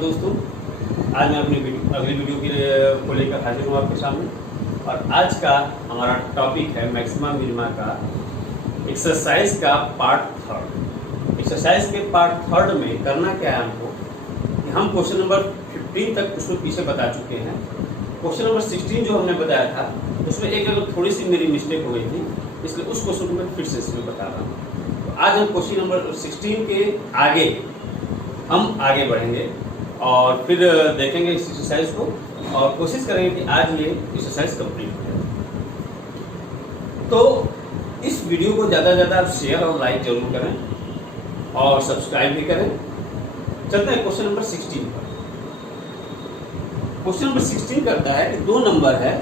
नमस्कार दोस्तों, आज मैं अपनी अगली वीडियो को लेकर हाजिर हूँ आपके सामने। और आज का हमारा टॉपिक है मैक्सिमा मिनिमा का एक्सरसाइज का पार्ट थर्ड। एक्सरसाइज के पार्ट थर्ड में करना क्या है हमको कि हम क्वेश्चन नंबर 15 तक उसमें पीछे बता चुके हैं। क्वेश्चन नंबर 16 जो हमने बताया था उसमें एक थोड़ी सी मेरी मिस्टेक हो गई थी, इसलिए उस क्वेश्चन को मैं फिर से इसमें बता रहा हूँ। तो आज हम क्वेश्चन नंबर 16 के आगे हम आगे बढ़ेंगे और फिर देखेंगे इस एक्सरसाइज को और कोशिश करेंगे कि आज ये एक्सरसाइज कंप्लीट हो जाए। तो इस वीडियो को ज़्यादा से ज़्यादा आप शेयर और लाइक जरूर करें और सब्सक्राइब भी करें। चलते हैं क्वेश्चन नंबर 16 पर। क्वेश्चन नंबर 16 करता है कि दो नंबर है,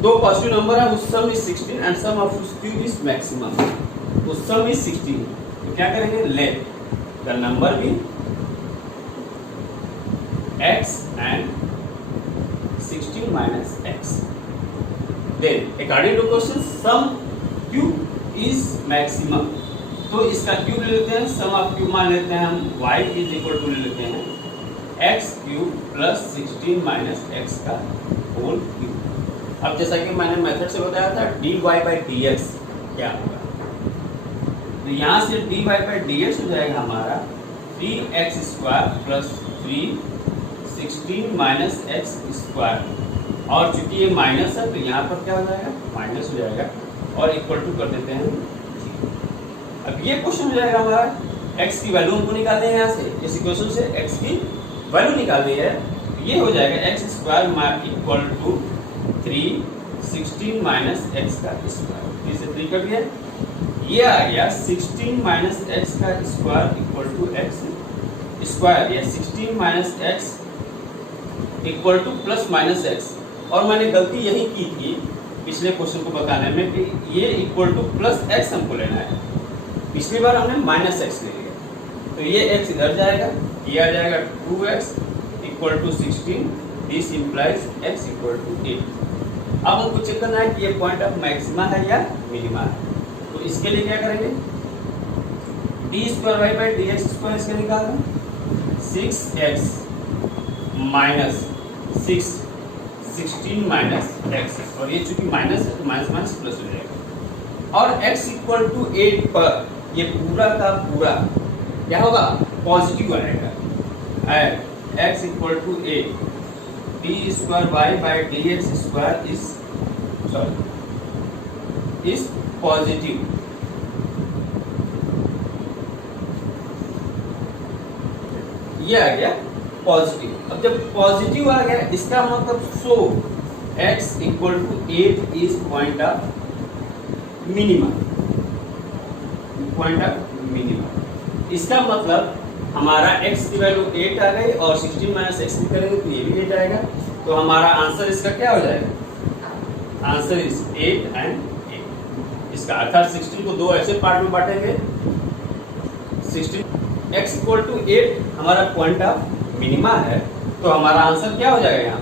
दो पॉजिटिव नंबर है, उस sum is 16 and sum of उस क्यूब इज मैक्सिमम। उस सम इज 16, तो क्या करेंगे, let the number be x and 16 minus x. Then according to question sum cube is maximum, तो इसका क्यूब ले लेते हैं, सम ऑफ क्यूब मान लेते हैं हम y इज इक्वल टू ले लेते हैं x cube plus 16 minus x का होल क्यूब। अब जैसा कि मैंने मेथड से बताया था dy by dx क्या होगा, तो यहाँ से dy by dx हो जाएगा हमारा 3x square plus 3 16 minus x square, और चूंकि ये माइनस है तो यहाँ पर क्या हो जाएगा, माइनस हो जाएगा और इक्वल टू कर देते हैं। अब ये क्वेश्चन हो जाएगा हमारा x की वैल्यू हमको निकालनी है, यहाँ से इस इक्वेशन से x की वैल्यू निकालनी है। ये हो जाएगा x square equal to 3 16 minus x का स्क्वायर, 3 से 3 कट गया, ये आ गया 16 माइनस x का square equal to x square, या 16 minus x equal to plus minus x। और मैंने गलती यही की थी पिछले क्वेश्चन को बताने में कि ये इक्वल टू प्लस x हमको लेना है, पिछली बार हमने माइनस x ले लिया, तो ये x इधर जाएगा, ये आ जाएगा 2x equal to 16, this implies x equal to 8। अब हमको चेक करना है कि ये पॉइंट ऑफ मैक्सिमा है या मिनिमा है, तो इसके लिए क्या करेंगे, d square y by dx square इसका निकालना 6x माइनस 6 16 माइनस x, और ये चूंकि माइनस है तो माइनस माइनस प्लस हो जाएगा, और x इक्वल टू 8 पर ये पूरा का पूरा क्या होगा, पॉजिटिव आएगा। x equal to 8 d square y by dx square is positive. ये आ गया पॉजिटिव। अब जब पॉजिटिव आ गया इसका मतलब so x equal to 8 is point of minima, point of minima. इसका मतलब हमारा x की वैल्यू 8 आ गई और 16 माइनस x भी करेंगे तो ये भी 8 आएगा, तो हमारा आंसर इसका क्या हो जाएगा, आंसर इज 8 एंड 8। इसका अर्थात 16 को दो ऐसे पार्ट में बांटेंगे, 16 x इक्वल टू 8 हमारा पॉइंट ऑफ मिनिमा है, तो हमारा आंसर क्या हो जाएगा, यहाँ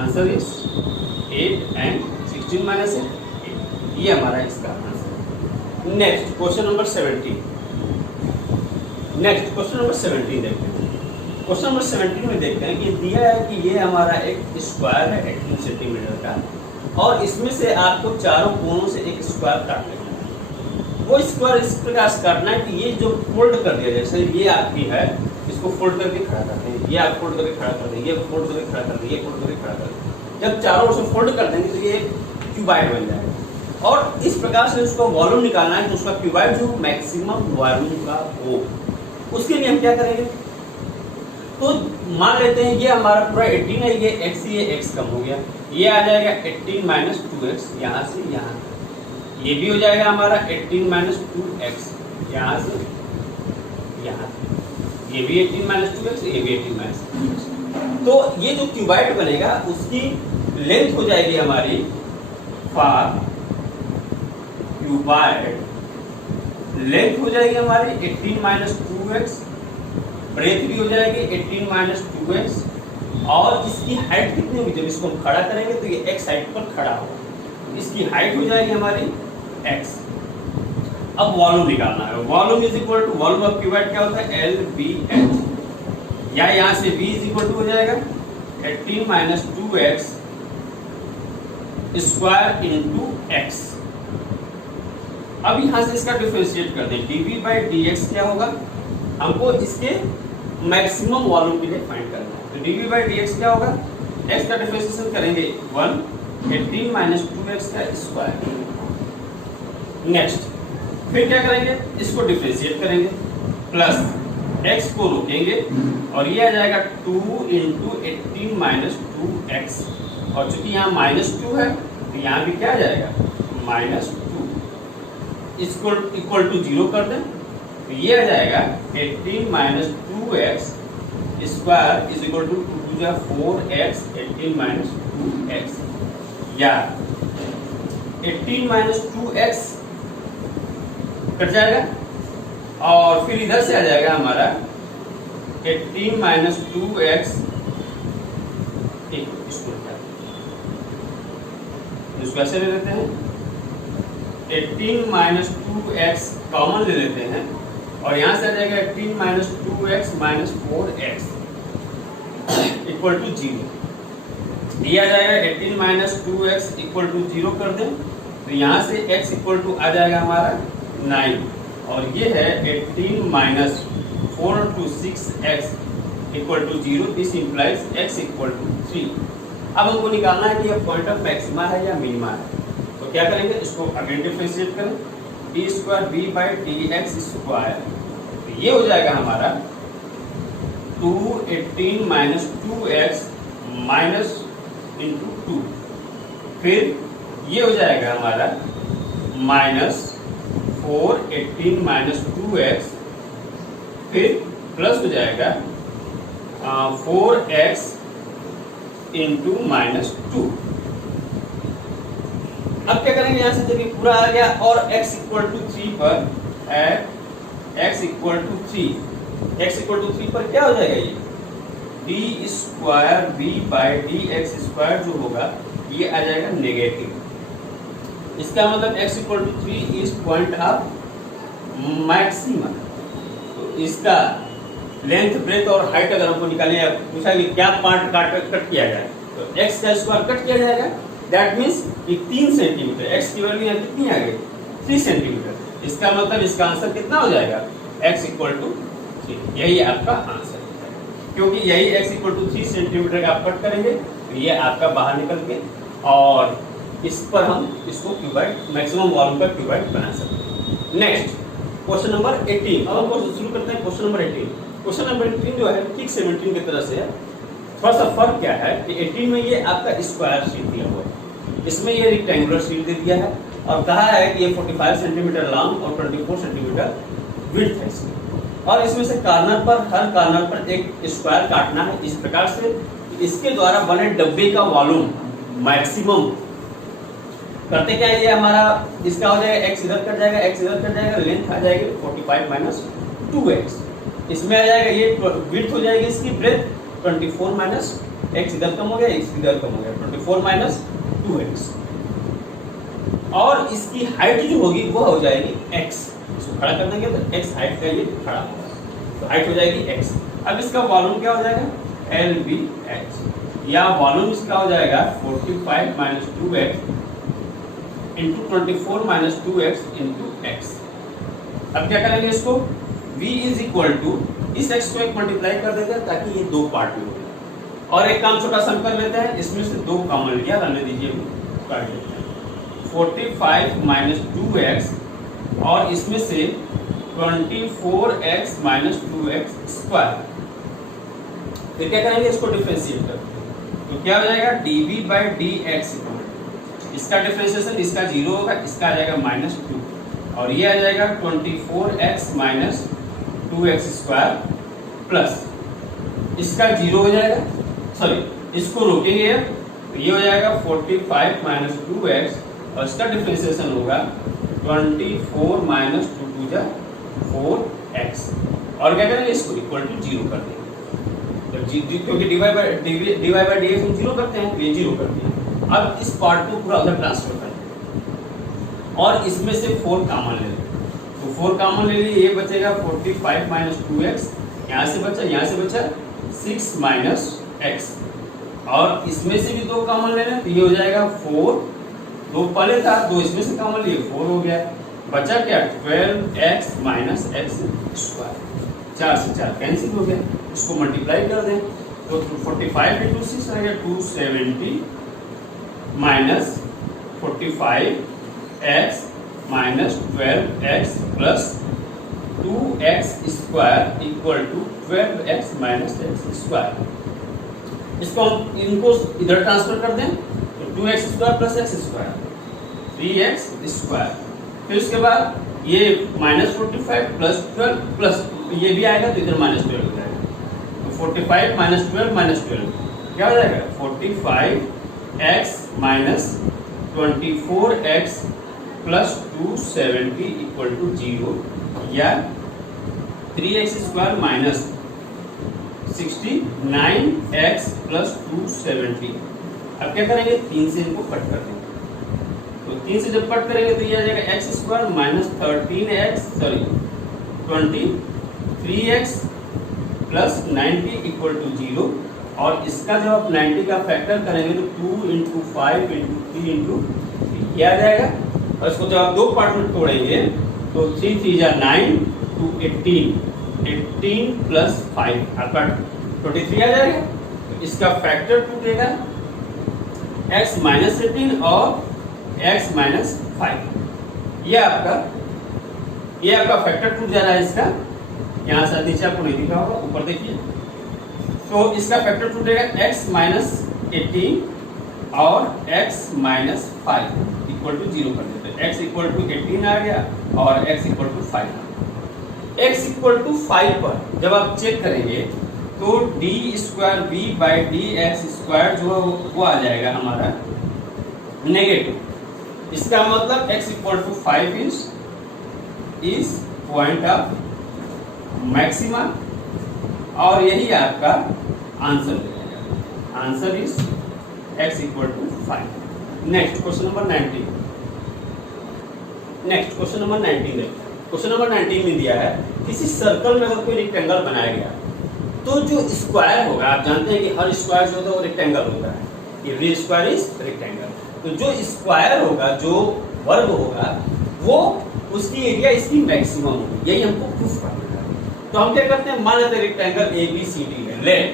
आंसर इज 8 एंड 16 माइनस 8, ये हमारा इसका answer. Next question number 17। Next question number 17 देखते हैं। क्वेश्चन नंबर 17 में देखते हैं कि दिया है कि ये हमारा एक स्क्वायर है 18 सेंटीमीटर का, और इसमें से आपको चारों कोनों से एक स्क्वायर काट लेना है। वो स्क्वायर इस प्रकार से काटना है कि ये जो फोल्ड कर दिया, जैसे ये आपकी है, इसको फोल्ड करके खड़ा करते हैं, ये आप फोल्ड करके खड़ा कर देंगे, ये फोल्ड करके खड़ा कर देंगे, ये फोल्ड करके खड़ा कर देंगे। जब चारों ओर से फोल्ड कर देंगे तो ये क्यूबाइड बन जाएगा, और इस प्रकार से उसका वॉल्यूम निकालना है, तो उसका क्यूबाइड जो मैक्सिमम वॉल्यूम का हो, उसके लिए हम क्या करेंगे, तो मान लेते हैं ये हमारा पूरा 18 है, ये x से ये x कम हो गया, ये आ जाएगा 18 माइनस 2x, यहाँ से यहाँ, ये भी हो जाएगा हमारा 18 माइनस 2x, यहाँ से यहाँ, ये भी 18 माइनस 2x, ये भी 18 माइनस 2x। तो ये जो क्यूबाइड बनेगा उसकी लेंथ हो जाएगी हमारी, फॉर क्यूबाइड लेंथ हो जाएगी हमारी 18 माइनस 2x, ब्रेथ भी हो जाएगी 18 माइनस 2x, और इसकी हाइट कितनी होगी, जब इसको हम खड़ा करेंगे तो ये x हाइट पर खड़ा होगा, इसकी हाइट हो जाएगी हमारी x। अब वॉल्यूम निकालना है। Volume is equal to volume of cuboid क्या होता है, एल बी एच, या यहां से v इज इक्वल टू हो जाएगा 18 minus 2x square into x. अब यहां से इसका डिफरेंशिएट कर दें, dv बाई dx क्या होगा, हमको इसके मैक्सिमम वॉल्यूम के लिए फाइंड करना है। तो dv बाई dx क्या होगा, x का डिफरेंशिएशन करेंगे 1 18 माइनस 2x का स्क्वायर। नेक्स्ट फिर क्या करेंगे, इसको डिफरेंशिएट करेंगे, प्लस x को रोकेंगे और ये आ जाएगा 2 इंटू 18 माइनस 2x, और चूंकि यहाँ -2 है तो यहाँ भी क्या आ जाएगा -2, इसको इक्वल टू 0 कर दें तो ये आ जाएगा 18 minus 2x square is equal to 2 4x 18 minus 2x, या 18 माइनस 2x कट जाएगा और फिर इधर से आ जाएगा हमारा 18 माइनस 2x, इसको ऐसे ले लेते हैं, 18 माइनस 2x कॉमन ले लेते हैं और यहां से आ जाएगा 18 minus 2x minus 4x equal to 0। दिया जाएगा 18 माइनस 2x इक्वल टू 0 कर दें तो यहां से x इक्वल टू आ जाएगा हमारा 9, और ये है 18 minus 4 to 6x equal to 0, this implies x equal to 3। अब हमको निकालना है कि यह पॉइंट ऑफ मैक्सिमा है या मिनिमा है, तो क्या करेंगे, इसको अगेन डिफरेंशिएट करें, D square B by D X square, तो ये हो जाएगा हमारा 2 18 माइनस 2x माइनस इंटू 2, फिर ये हो जाएगा हमारा माइनस 4 18 माइनस 2x, फिर प्लस हो जाएगा 4x इंटू माइनस 2। अब क्या करेंगे, यहां से देखिए पूरा आ गया और x इक्वल टू 3 पर x इक्वल टू 3 पर क्या हो जाएगा, ये D square B by D X square जो होगा ये आ जाएगा नेगेटिव। इसका मतलब x equal to 3 is point of maxima. तो इसका लेंथ ब्रेथ और हाइट अगर हमको निकालने या पूछा कि क्या पार्ट कट किया जाए तो x का स्क्वायर कट किया जाएगा, दैट मीन्स कि 3 सेंटीमीटर, x की वैल्यू यहाँ कितनी आ गई 3 सेंटीमीटर। इसका मतलब इसका आंसर कितना हो जाएगा, x इक्वल टू 3, यही आपका आंसर है, क्योंकि यही x इक्वल टू 3 सेंटीमीटर का आप कट करेंगे तो ये आपका बाहर निकल के, और इस पर हम इसको क्यूबाइड मैक्सिमम वॉल्यूम का क्यूबाइड बना सकते हैं। नेक्स्ट क्वेश्चन नंबर 18, अब हम शुरू करते हैं क्वेश्चन नंबर 18। क्वेश्चन नंबर 18 जो है ठीक 17 की तरह से है, थोड़ा सा फर्क क्या है कि 18 में ये आपका स्क्वायर शीट दिया हुआ है, इसमें ये रेक्टेंगुलर शीट दे दिया है और कहा है कि ये 45 सेंटीमीटर लॉन्ग और 24 सेंटीमीटर विड्थ है इसकी, और इसमें से कॉर्नर पर हर कॉर्नर पर एक स्क्वायर काटना है इस प्रकार से इसके द्वारा बने डब्बे का वॉल्यूम मैक्सिमम करते क्या है, ये हमारा इसका हो जाएगा x इधर कट जाएगा, x इधर कट जाएगा, लेंथ आ जाएगी 45 माइनस 2x, इसमें आ जाएगा ये विड्थ हो जाएगी इसकी ब्रेथ 24 माइनस x इधर कम हो गया, x इधर कम हो गया 24 माइनस 2x, और इसकी हाइट जो होगी वो हो जाएगी x, इसको खड़ा कर देंगे तो x हाइट का ये खड़ा होगा तो हाइट हो जाएगी x। अब इसका वॉल्यूम क्या हो जाएगा LBH, या वॉल्यूम इसका हो जाएगा 45 minus 2x into 24 minus 2x into x। अब क्या करेंगे, इसको v इज इक्वल टू इस x को एक मल्टीप्लाई कर देते हैं ताकि ये दो पार्ट में हो जाए, और एक काम छोटा सा कर लेते हैं, इसमें से 2 कॉमन लिया, रहने दीजिए काट लेते हैं 45 माइनस 2x और इसमें से 24x माइनस 2x स्क्वायर। फिर क्या करेंगे, इसको डिफरेंशिएट करते हैं तो क्या हो जाएगा dv बाई dx, इसका डिफरेंशिएशन इसका 0 होगा, इसका आ जाएगा -2 और ये आ जाएगा 24x minus 2x square plus इसका 0 हो जाएगा, सॉरी इसको रोकेंगे तो ये हो जाएगा 45 माइनस 2x और इसका डिफरेंशिएशन होगा 24 माइनस 2 जा 4x, और क्या करेंगे इसको इक्वल टू 0 कर देंगे, तो क्योंकि dy बाई dx हम 0 करते हैं तो ये 0 कर दिया। अब इस पार्ट को पूरा उधर ट्रांसफर करें और इसमें से 4 कॉमन ले लें तो 4 कॉमन ले लिए, ये बचेगा 45 माइनस 2x, यहाँ से बचा 6 माइनस x, और इसमें से भी 2 कॉमन लेना, तो ये हो जाएगा 4, 2 पहले था, 2 इसमें से कॉमन लिए 4 हो गया, बचा क्या 12x माइनस एक्स स्क्वायर, 4 से 4 कैंसिल हो गया, उसको मल्टीप्लाई कर दें तो 45 इंटू 6 रहेगा 270 minus 45x minus 12x plus 2x square equal to 12x minus X square. इसको हम इनको इधर ट्रांसफर कर दें तो 2x square plus X square 3x square, फिर उसके बाद ये माइनस 45 प्लस 12 प्लस ये भी आएगा तो इधर माइनस 12 हो जाएगा, तो 45 माइनस 12 क्या हो जाएगा 45x minus 24x plus 270 equal to 0, या 3x square minus 69x plus 270। अब क्या करेंगे 3 से इनको कट कर देंगे, तो 3 से जब कट करेंगे तो ये आ जाएगा X square minus 23x plus 90 equal to 0, और इसका जब आप 90 का फैक्टर करेंगे तो 2 इंटू 5 इंटू 3 इंटू ये आ जाएगा, और इसको जब आप 2 पार्ट में तोड़ेंगे तो 3 3 जा 9 टू 18 प्लस 5 आपका 23 आ जाएगा, तो इसका फैक्टर टूटेगा x माइनस 18 और x माइनस 5, ये आपका फैक्टर टूट जा रहा है इसका, यहाँ से नीचे आपको नहीं दिखा होगा, ऊपर देखिए, तो इसका फैक्टर टूटेगा x माइनस 18 और x माइनस 5 इक्वल टू 0 कर देते हैं, x इक्वल टू 18 आ गया और x equal to 5। x equal to 5 पर जब आप चेक करेंगे तो D square B by D X square जो है वो आ जाएगा हमारा नेगेटिव, इसका मतलब x equal to 5 is point of maxima, और यही आपका आंसर मिलेगा, answer is x equal to 5। Next question number 19, question number 19 में दिया है किसी सर्कल में अगर कोई रेक्टेंगल बनाया गया तो जो स्क्वायर होगा, आप जानते हैं कि हर स्क्वायर जो होता है वो रेक्टेंगल होता है, एवरी स्क्वायर इज रेक्टेंगल, तो जो स्क्वायर होगा, जो वर्ग होगा, वो उसकी एरिया इसकी मैक्सिमम होगी, यही हमको प्रूफ करना है। तो हम क्या करते हैं, मान लेते हैं रेक्टेंगल ABCD है, let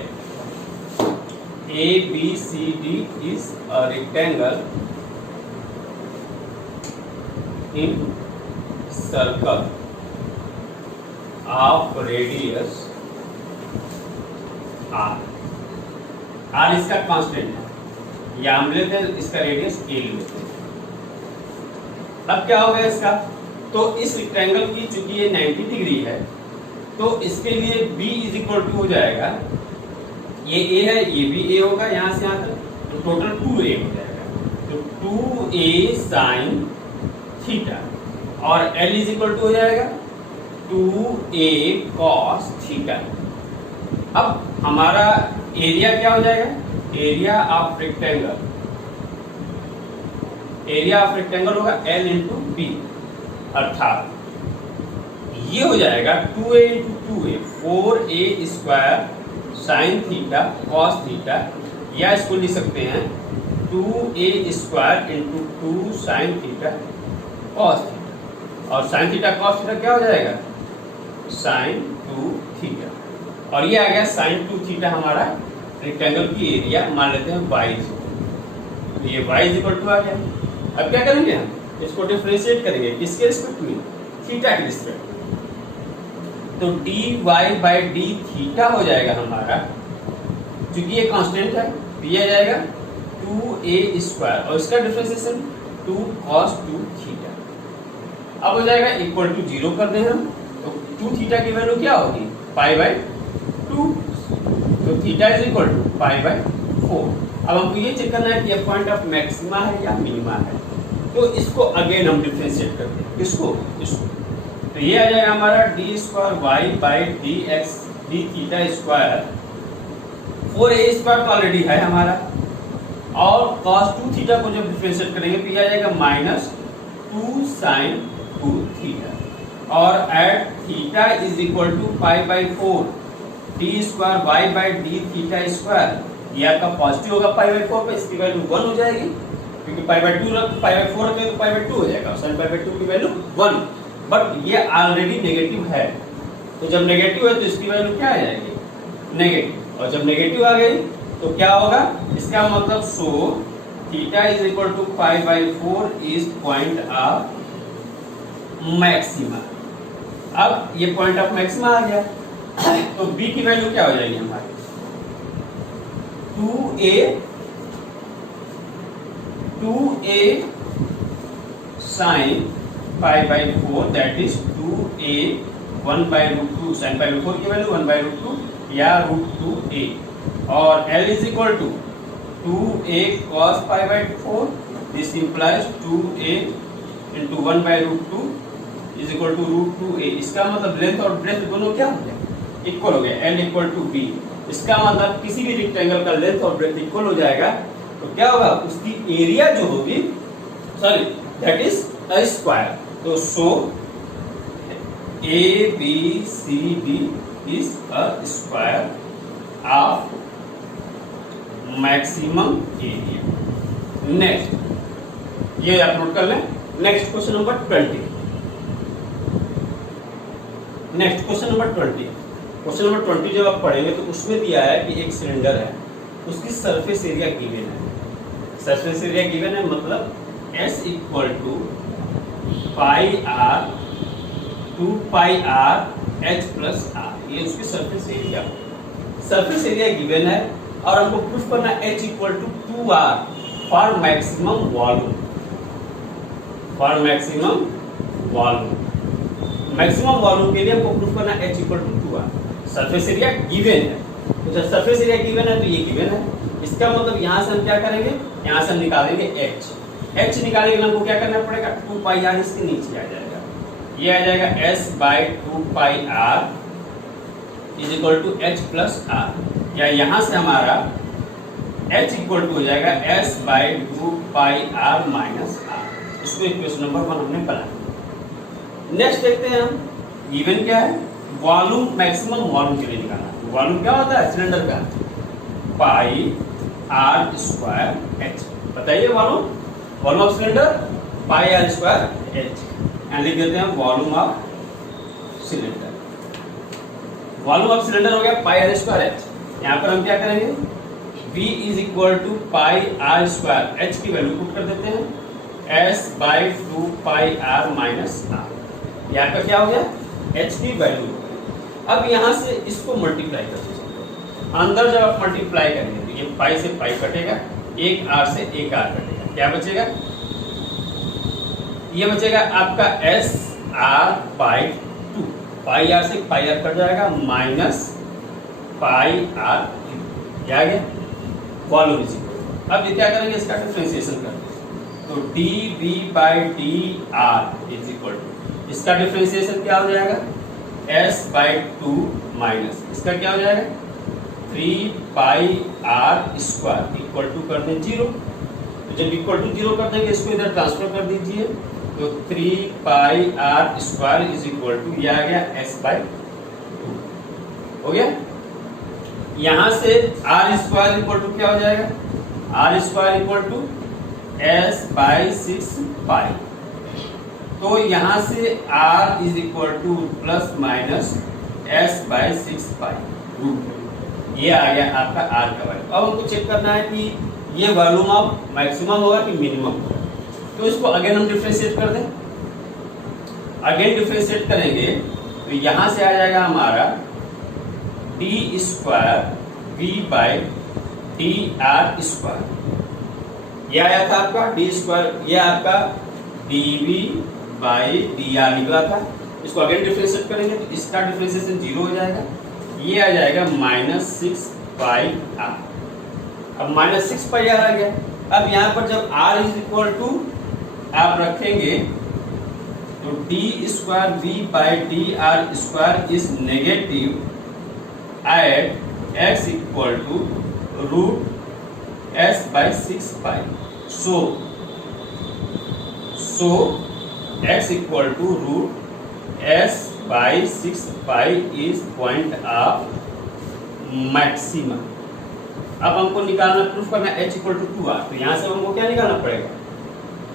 ABCD is a rectangle in circle of radius R इसका कांस्टेंट है, या हम लेते हैं इसका रेडियस A लेते हैं। अब क्या होगा इसका, तो इस रेक्टेंगल की चूंकि ये 90 डिग्री है तो इसके लिए B इज इक्वल टू हो जाएगा, ये A है, ये भी A होगा, यहाँ से यहाँ तक तो टोटल 2A हो जाएगा, तो 2A साइन थीटा, और L इज इक्वल टू हो जाएगा 2A कॉस थीटा। अब हमारा एरिया क्या हो जाएगा, एरिया ऑफ रेक्टेंगल होगा L इंटू बी, अर्थात ये हो जाएगा 2A into 2A 4A square sine theta cos theta, या इसको लिख सकते हैं 2A square into 2 sine theta cos theta, और साइन थीटा कॉस थीटा क्या हो जाएगा साइन 2 थीटा, और ये आ गया साइन 2 थीटा हमारा रेक्टेंगल की एरिया, मान लेते हैं y, तो ये y इज इक्वल टू आ गया। अब क्या करेंगे हम, इसको डिफरेंशिएट करेंगे किसके रिस्पेक्ट में, थीटा के रिस्पेक्ट में, तो dy बाई डी थीटा हो जाएगा हमारा, क्योंकि ये कांस्टेंट है तो ये आ जाएगा 2A स्क्वायर, और इसका डिफरेंशिएशन 2 cos 2 थीटा। अब हो जाएगा इक्वल टू 0 कर दें हम, तो 2 थीटा की वैल्यू क्या होगी पाई बाई 2, तो theta is equal to pi by 4। अब हमको ये चेक करना है कि ये पॉइंट ऑफ मैक्सिमा है या मिनिमा है, तो इसको अगेन हम डिफरेंशिएट करते हैं, इसको तो ये आ जाएगा हमारा d square y by D x d theta square, 4A square तो ऑलरेडी है हमारा, और cos 2 थीटा को जब डिफरेंशिएट करेंगे तो ये आ जाएगा माइनस 2 साइन 2 थीटा। और at theta is equal to pi by 4 d square y by D theta square, ये आपका पॉजिटिव होगा पाई बाई 4 पे, इसकी वैल्यू 1 हो जाएगी, क्योंकि पाई बाई 4 रखें तो पाई बाई 2 हो जाएगा, साइन पाई बाई 2 की वैल्यू 1। बट ये ऑलरेडी नेगेटिव है, तो जब नेगेटिव है तो इसकी वैल्यू क्या आ जाएगी, नेगेटिव। और जब नेगेटिव आ गई तो क्या होगा, इसका मतलब so theta is equal to pi by 4 is point of maxima. अब ये पॉइंट ऑफ मैक्सिमा आ गया, तो बी की वैल्यू क्या हो जाएगी हमारी, 2a sin pi by 4 that is 2a 1 by root 2 sin pi by 4 की वैल्यू 1 बाई रूट 2 या रूट 2a, और L is equal to 2a cos pi by 4, this implies 2a into 1 by root 2 is equal to root 2a। इसका मतलब length और breath दोनों क्या हो गया, इक्वल हो गया, L इक्वल टू b। इसका मतलब किसी भी रेक्टेंगल का लेंथ और ब्रेथ इक्वल हो जाएगा, तो क्या होगा, उसकी एरिया जो होगी, sorry that is a square. तो सो ABCD is a square of maximum area. Next ये आप नोट कर लें। Next question number 20। Next question number 20। Question number 20 जब आप पढ़ेंगे तो उसमें दिया है कि एक सिलेंडर है, उसकी सरफेस एरिया गिवन है। सरफेस एरिया गिवन है मतलब S equal to pi r 2 pi r h plus r, ये उसकी surface area. Surface area given है और हमको प्रूफ करना है H equal to 2R for maximum volume. For maximum volume, maximum volume के लिए हमको प्रूफ करना H equal to 2R। Surface area given है, तो जब सरफेस एरिया गिवन है तो ये गिवन है, इसका मतलब यहाँ से हम क्या करेंगे, यहाँ से हम निकालेंगे H निकालने के लिए हमको क्या करना पड़ेगा, 2 पाई आर इसके नीचे आ जाएगा, ये आ जाएगा S by 2 pi r is equal to H plus r, या यहाँ से हमारा H इक्वल टू हो जाएगा S by 2 pi are minus r. इसको इक्वेशन नंबर 1 हमने बनाया। नेक्स्ट देखते हैं हम, गिवन क्या है, वॉल्यूम, मैक्सिमम वॉल्यूम के लिए निकालना। वॉल्यूम क्या होता है सिलेंडर का, पाई आर स्क्वायर एच। बताइए volume, volume of cylinder pi r square h, and लिख देते हैं volume of cylinder. Volume of cylinder हो गया पाई आर स्क्वायर एच। यहाँ पर हम क्या करेंगे, V is equal to pi r square h की वैल्यू पुट कर देते हैं S by 2 pi are minus r. यहाँ का क्या हो गया, H की वैल्यू। अब यहाँ से इसको मल्टीप्लाई कर दीजिए, अंदर जब आप मल्टीप्लाई करेंगे तो ये पाई से पाई कटेगा, एक आर से एक आर कटेगा, क्या बचेगा, ये बचेगा आपका S R by 2, pi r से पाई आर कट जाएगा, माइनस पाई आर, क्या आ गया वॉल्यूम इज इक्वल। अब ये क्या करेंगे, इसका डिफरेंशिएशन करेंगे, तो d v by D r is equal to, इसका डिफरेंशिएशन क्या हो जाएगा, S बाई 2 माइनस इसका क्या हो जाएगा 3 pi r square equal to कर दें 0। तो जब इक्वल टू 0 कर देंगे इसको इधर ट्रांसफर कर दीजिए, तो 3 pi r square is equal to, यह आ गया S बाई 2 हो गया। यहां से आर स्क्वायर इक्वल टू क्या हो जाएगा, r square equal to S by 6 pi, तो यहां से R is equal to plus minus S by 6 pi root, ये आ गया आपका R का वैल्यू। अब हमको चेक करना है कि ये वॉल्यूम ऑफ मैक्सिमम होगा कि मिनिमम होगा, तो इसको अगेन हम डिफरेंशिएट कर दें। अगेन डिफरेंशिएट करेंगे तो यहां से आ जाएगा हमारा d square V by D r square, यह आया था आपका डी स्क्वायर, ये आपका dv बाई डी आर निकला था। इसको अगेन डिफरेंशिएट करेंगे तो इसका डिफरेंशिएशन 0 हो जाएगा, ये आ जाएगा माइनस 6 पाई आर। अब माइनस 6 पाई आर आ गया। अब यहाँ पर जब r इज इक्वल टू आप रखेंगे तो D square v by D r square is negative at x equal to root s by 6 pi. So x equal to root S/6 is point of maxima. अब हमको निकालना, proof करना h equal to 2r। तो यहाँ से हमको क्या निकालना पड़ेगा,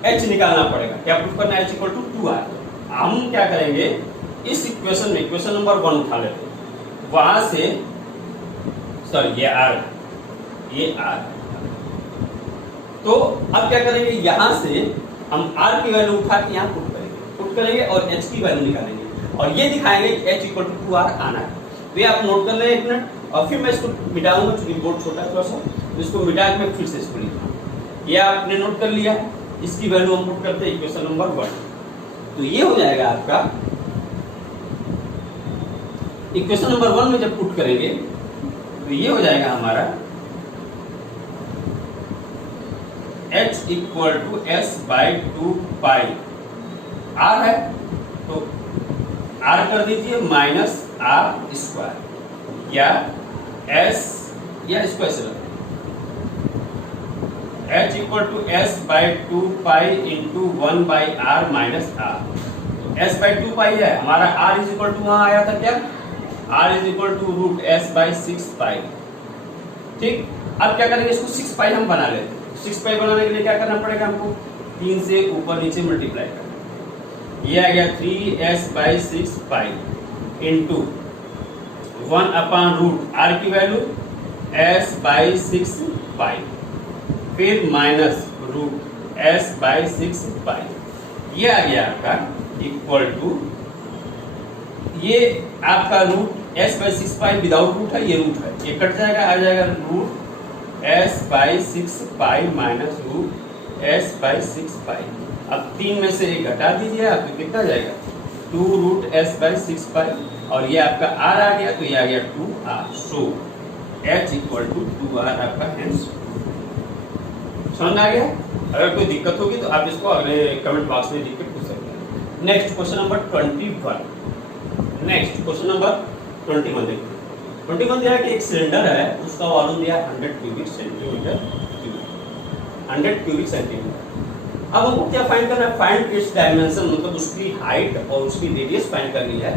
h निकालना पड़ेगा। क्या प्रूफ करना है, h इक्वल टू 2r। हम क्या करेंगे, इस इक्वेशन में इक्वेशन नंबर 1 उठा लेते हैं, वहां से सॉरी ये r, ये r। तो अब क्या करेंगे, यहां से हम r की वैल्यू उठा के यहाँ पुट करेंगे और h की वैल्यू निकालेंगे और ये दिखाएंगे कि h इक्वल टू 2r आना है। तो ये आप नोट कर लें 1 मिनट, और फिर मैं इसको मिटाऊंगा क्योंकि बोर्ड छोटा है थोड़ा सा, तो इसको मिटा के मैं फिर से इसको लिखूंगा। ये आपने नोट कर लिया, इसकी वैल्यू हम पुट करते हैं इक्वेशन नंबर 1। तो ये हो जाएगा आपका इक्वेशन नंबर 1 में जब पुट करेंगे तो ये हो जाएगा हमारा h equal to s/2 pi. r है तो r कर दीजिए माइनस r स्क्वायर या s या स्क्वायर से h equal to s/2 pi into 1/r minus r। s/2 pi है हमारा, r इज इक्वल टू वहां आया था क्या, r is equal to root s/6 pi. ठीक, अब क्या करेंगे, इसको 6 पाई हम बना लेते हैं। 6 पाई बनाने के लिए क्या करना पड़ेगा हमको, 3 से ऊपर नीचे मल्टीप्लाई करना। ये आ गया 3s/6 पाई इंटू 1/रूट r की वैल्यू s/6 पाई, फिर माइनस रूट s/6 पाई। ये आ गया आपका इक्वल टू, ये आपका रूट s/6 पाई विदाउट रूट है, ये रूट है, ये कट जाएगा, आ जाएगा root s/6 pi minus root s/6 pi. अब 3 में से 1 घटा दीजिए, आपको कितना जाएगा 2 रूट s/6 पाई, और ये आपका r आ गया, तो ये आ गया 2r। So h equal to 2r आपका हेंस। समझ में आ गया? अगर कोई दिक्कत होगी तो आप इसको अगले कमेंट बॉक्स में लिख के पूछ सकते हैं। Next question number 21। Next question number 21 देखिए। 21 दिया कि एक सिलेंडर है, उसका वॉल्यूम दिया 100 क्यूबिक सेंटीमीटर, 100 क्यूबिक सेंटीमीटर। अब हमको क्या फाइंड करना है, फाइंड इट्स डायमेंशन, मतलब उसकी हाइट और उसकी रेडियस फाइंड करनी है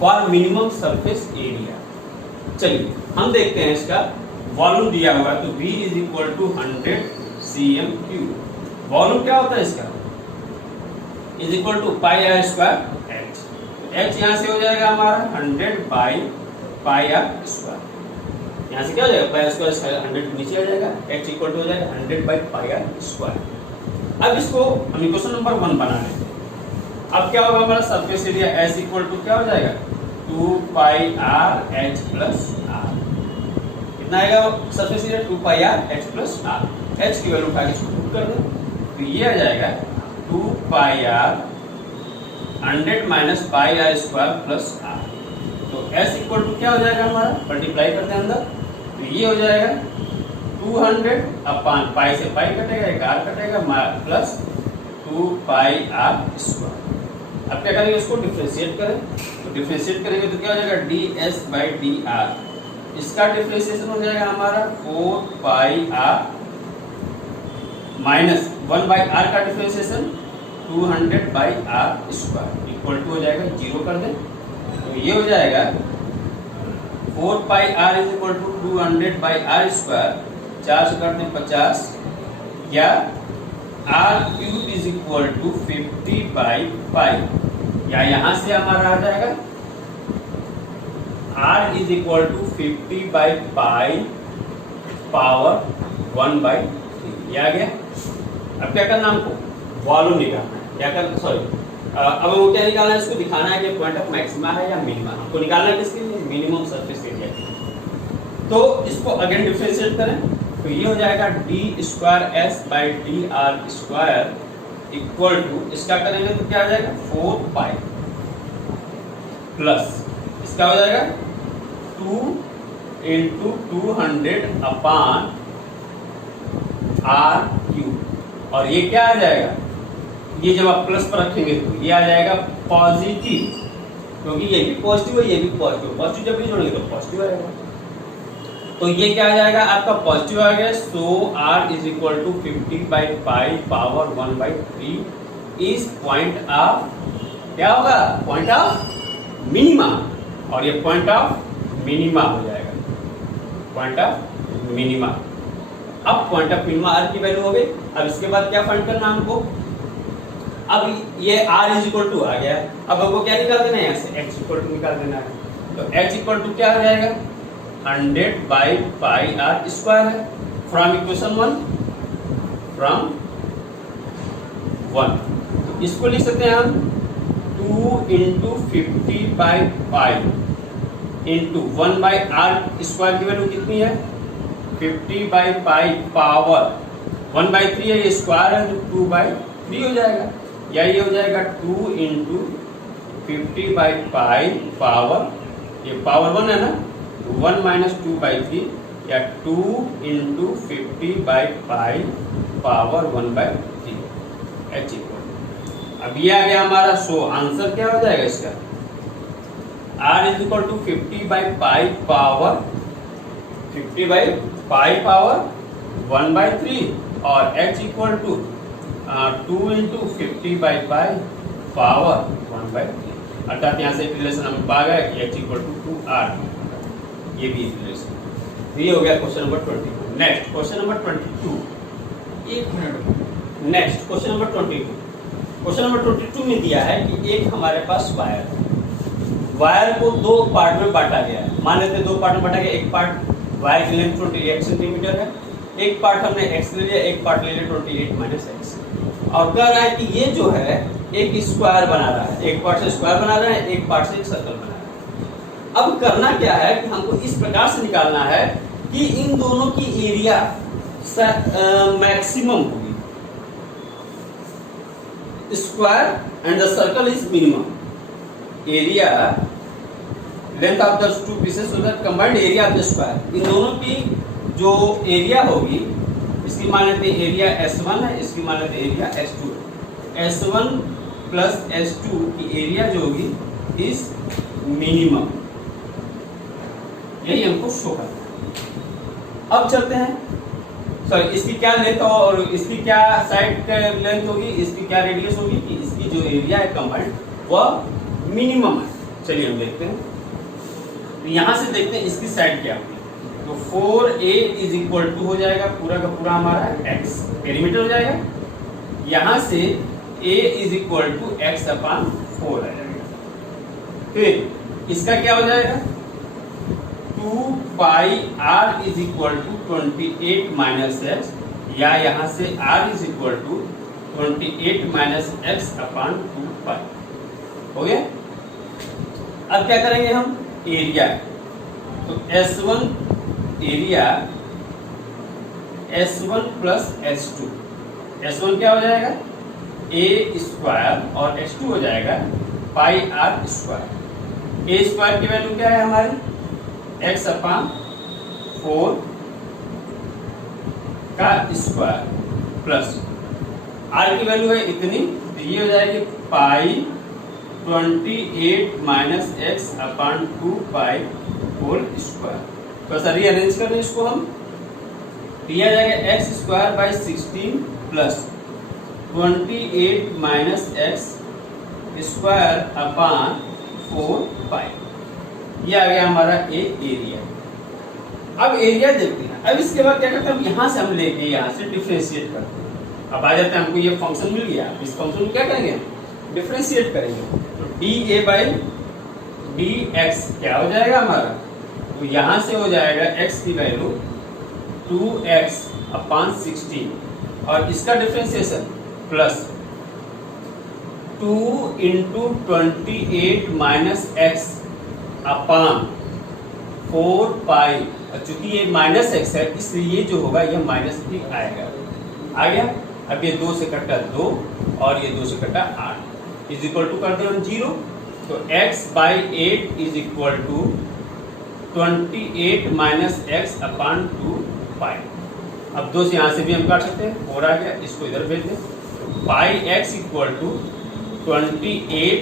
फॉर मिनिमम सरफेस एरिया। चलिए हम देखते हैं, इसका वॉल्यूम दिया हुआ है तो V is equal to 100 cm3। Volume क्या होता है इसका, is equal to pi r square h। h यहाँ से हो जाएगा हमारा 100 बाई पाई आर स्क्वायर, यहाँ से क्या हो जाएगा, पाई आर स्क्वायर 100 नीचे आ जाएगा, h इक्वल टू हो जाएगा 100 बाई पाई आर स्क्वायर। अब इसको हम इक्वेशन नंबर 1 बना लेते हैं। अब क्या होगा हमारा surface area S equal to क्या हो जाएगा 2 pi r h plus r। कितना आएगा surface area, 2 pi r h plus r। h की वैल्यू उठा के इसको पुट कर दो, तो ये आ जाएगा 2 pi r 100 minus pi r square plus r। तो s इक्वल टू क्या हो जाएगा हमारा, मल्टीप्लाई करते हैं अंदर, तो ये हो जाएगा 200 अपान पाई से पाई कटेगा, एक r कटेगा, प्लस 2 पाई आर स्क्वायर। अब क्या करेंगे, इसको डिफरेंशिएट करें, तो डिफरेंशिएट करेंगे तो क्या हो जाएगा ds/dr। इसका डिफरेंशिएशन हो जाएगा हमारा 4 पाई आर माइनस 1/r का differentiation 200 by r square equal to हो जाएगा 0 कर दें, तो ये हो जाएगा 4 pi r is equal to 200 by r square, 4 से करते हैं 50, या r cube is equal to 50 by pi, या यहाँ से हमारा आ जाएगा r is equal to 50 by pi power 1/3। ये आ गया। अब क्या करना हमको, वॉल्यूम निकालना है, क्या करना, सॉरी अब हमको क्या निकालना है, इसको दिखाना है कि पॉइंट ऑफ मैक्सिमा है या मिनिमा। हमको निकालना है किसके लिए, मिनिमम सरफेस एरिया के। तो इसको अगेन डिफरेंशिएट करें, तो ये हो जाएगा d²s/dr स्क्वायर इक्वल टू, इसका करेंगे तो क्या हो जाएगा 4 पाई प्लस इसका हो जाएगा 2 इंटू 200 अपान r क्यूब, और ये क्या आ जाएगा, ये जब आप प्लस पर रखेंगे तो ये आ जाएगा पॉजिटिव, क्योंकि ये भी पॉजिटिव है ये भी पॉजिटिव, पॉजिटिव जब भी जोड़ेंगे तो पॉजिटिव आएगा। तो ये क्या आ जाएगा आपका पॉजिटिव आ गया। So r is equal to 50 by pi power 1/3 is point of क्या होगा, पॉइंट ऑफ मिनिमा, और ये पॉइंट ऑफ मिनिमा हो जाएगा, पॉइंट ऑफ मिनिमा। अब पॉइंट ऑफ मिनिमा आर की वैल्यू हो गई। अब इसके बाद क्या फाइंड करना हमको, अब ये आर इज इक्वल टू आ गया, अब हमको क्या निकाल देना है, यहाँ से एक्स इक्वल टू निकाल देना है। तो एक्स इक्वल टू क्या हो जाएगा, 100 बाई पाई आर स्क्वायर है, फ्रॉम इक्वेशन 1, फ्रॉम 1। तो इसको लिख सकते हैं हम 2 into 50 by pi into 1 by r square की वैल्यू कितनी है, 50 बाई पाई पावर 1 बाई 3 है, ये स्क्वायर है तो 2 बाई 3 हो जाएगा, या ये हो जाएगा 2 इंटू 50 बाई पाई पावर, ये पावर 1 है ना, 1 माइनस 2 बाई 3, या 2 into 50 by pi power 1 by 3 H equal. अब ये आ गया हमारा, सो आंसर क्या हो जाएगा इसका, R is equal to 50 by pi power 50 by pi power 1 by 3 और H equal to 2 into 50 by pi power 1 by 3। अर्थात यहाँ से एक रिलेशन हम पा गए कि H इक्वल टू 2R, ये भी रिलेशन। तो ये हो गया question number 21। Next question number 22, एक minute, next question number 22। Question number 22 में दिया है कि एक हमारे पास वायर है, वायर को दो पार्ट में बांटा गया है। मान लेते हैं दो पार्ट में बांटा गया, एक पार्ट वायर की लेंथ 28 सेंटीमीटर है, एक पार्ट हमने एक्स ले लिया, एक पार्ट ले लिया 28 माइनस एक्स, और कह रहा है कि ये जो है एक स्क्वायर बना रहा है, एक पार्ट से स्क्वायर बना रहा है, एक पार्ट से एक सर्कल बना रहा है। अब करना क्या है कि हमको इस प्रकार से निकालना है कि इन दोनों की एरिया मैक्सिमम होगी, square and the circle is minimum. Area, length of the two pieces so that combined area of the square. इन दोनों की जो एरिया होगी, इसकी मान लेते हैं एरिया S1 है, इसकी मान लेते हैं area S2। S1 plus S2 की एरिया जो होगी इज मिनिमम, यही हमको शो करना है। अब चलते हैं, सॉरी इसकी क्या लेंथ और इसकी क्या साइड लेंथ होगी, इसकी क्या रेडियस होगी, कि इसकी जो एरिया है कंबाइंड वह मिनिमम है। चलिए हम देखते हैं, तो यहाँ से देखते हैं इसकी साइड क्या होगी। तो 4a इज इक्वल टू हो जाएगा पूरा का पूरा हमारा x, पेरीमीटर हो जाएगा। यहाँ से a is equal to x upon 4 आ जाएगा। फिर इसका क्या हो जाएगा, 2 pi r is equal to 28 minus x, या यहाँ से r is equal to 28 minus x upon 2 pi हो गया। अब क्या करेंगे हम, एरिया, तो S1 area S1 plus S2, S1 क्या हो जाएगा a स्क्वायर और S2 हो जाएगा pi r square. a square की वैल्यू क्या है हमारी, x अपॉन 4 का स्क्वायर प्लस r की वैल्यू है इतनी, तो ये हो जाएगी पाई 28 माइनस एक्स अपॉन 2 पाई होल स्क्वायर। तो सर रीअरेंज कर लें इसको हम, दिया जाएगा X square by 16 plus 28 minus X square upon 4 पाई, ये आ गया हमारा एरिया। अब एरिया देखते हैं। अब इसके बाद क्या करते हैं, यहाँ से हम लेके यहाँ से डिफरेंशिएट करते हैं। अब आ जाते हैं, हमको ये फंक्शन मिल गया, इस फंक्शन को क्या करेंगे, डिफरेंशिएट करेंगे। तो dA बाई dx क्या हो जाएगा हमारा, तो यहाँ से हो जाएगा x की वैल्यू 2x अपॉन 16 और इसका differentiation plus 2 into 28 minus x upon 4 पाई, चूंकि ये माइनस एक्स है इसलिए जो होगा ये माइनस भी आएगा, आ गया। अब ये 2 से कटा 2 और ये 2 से कटा 8 इज इक्वल टू कर दे हम 0, तो x by 8 is equal to 28 minus x upon 2 pi. अब 2 से यहाँ से भी हम काट सकते हैं, 4 आ गया, इसको इधर भेज दें। Pi x equal to 28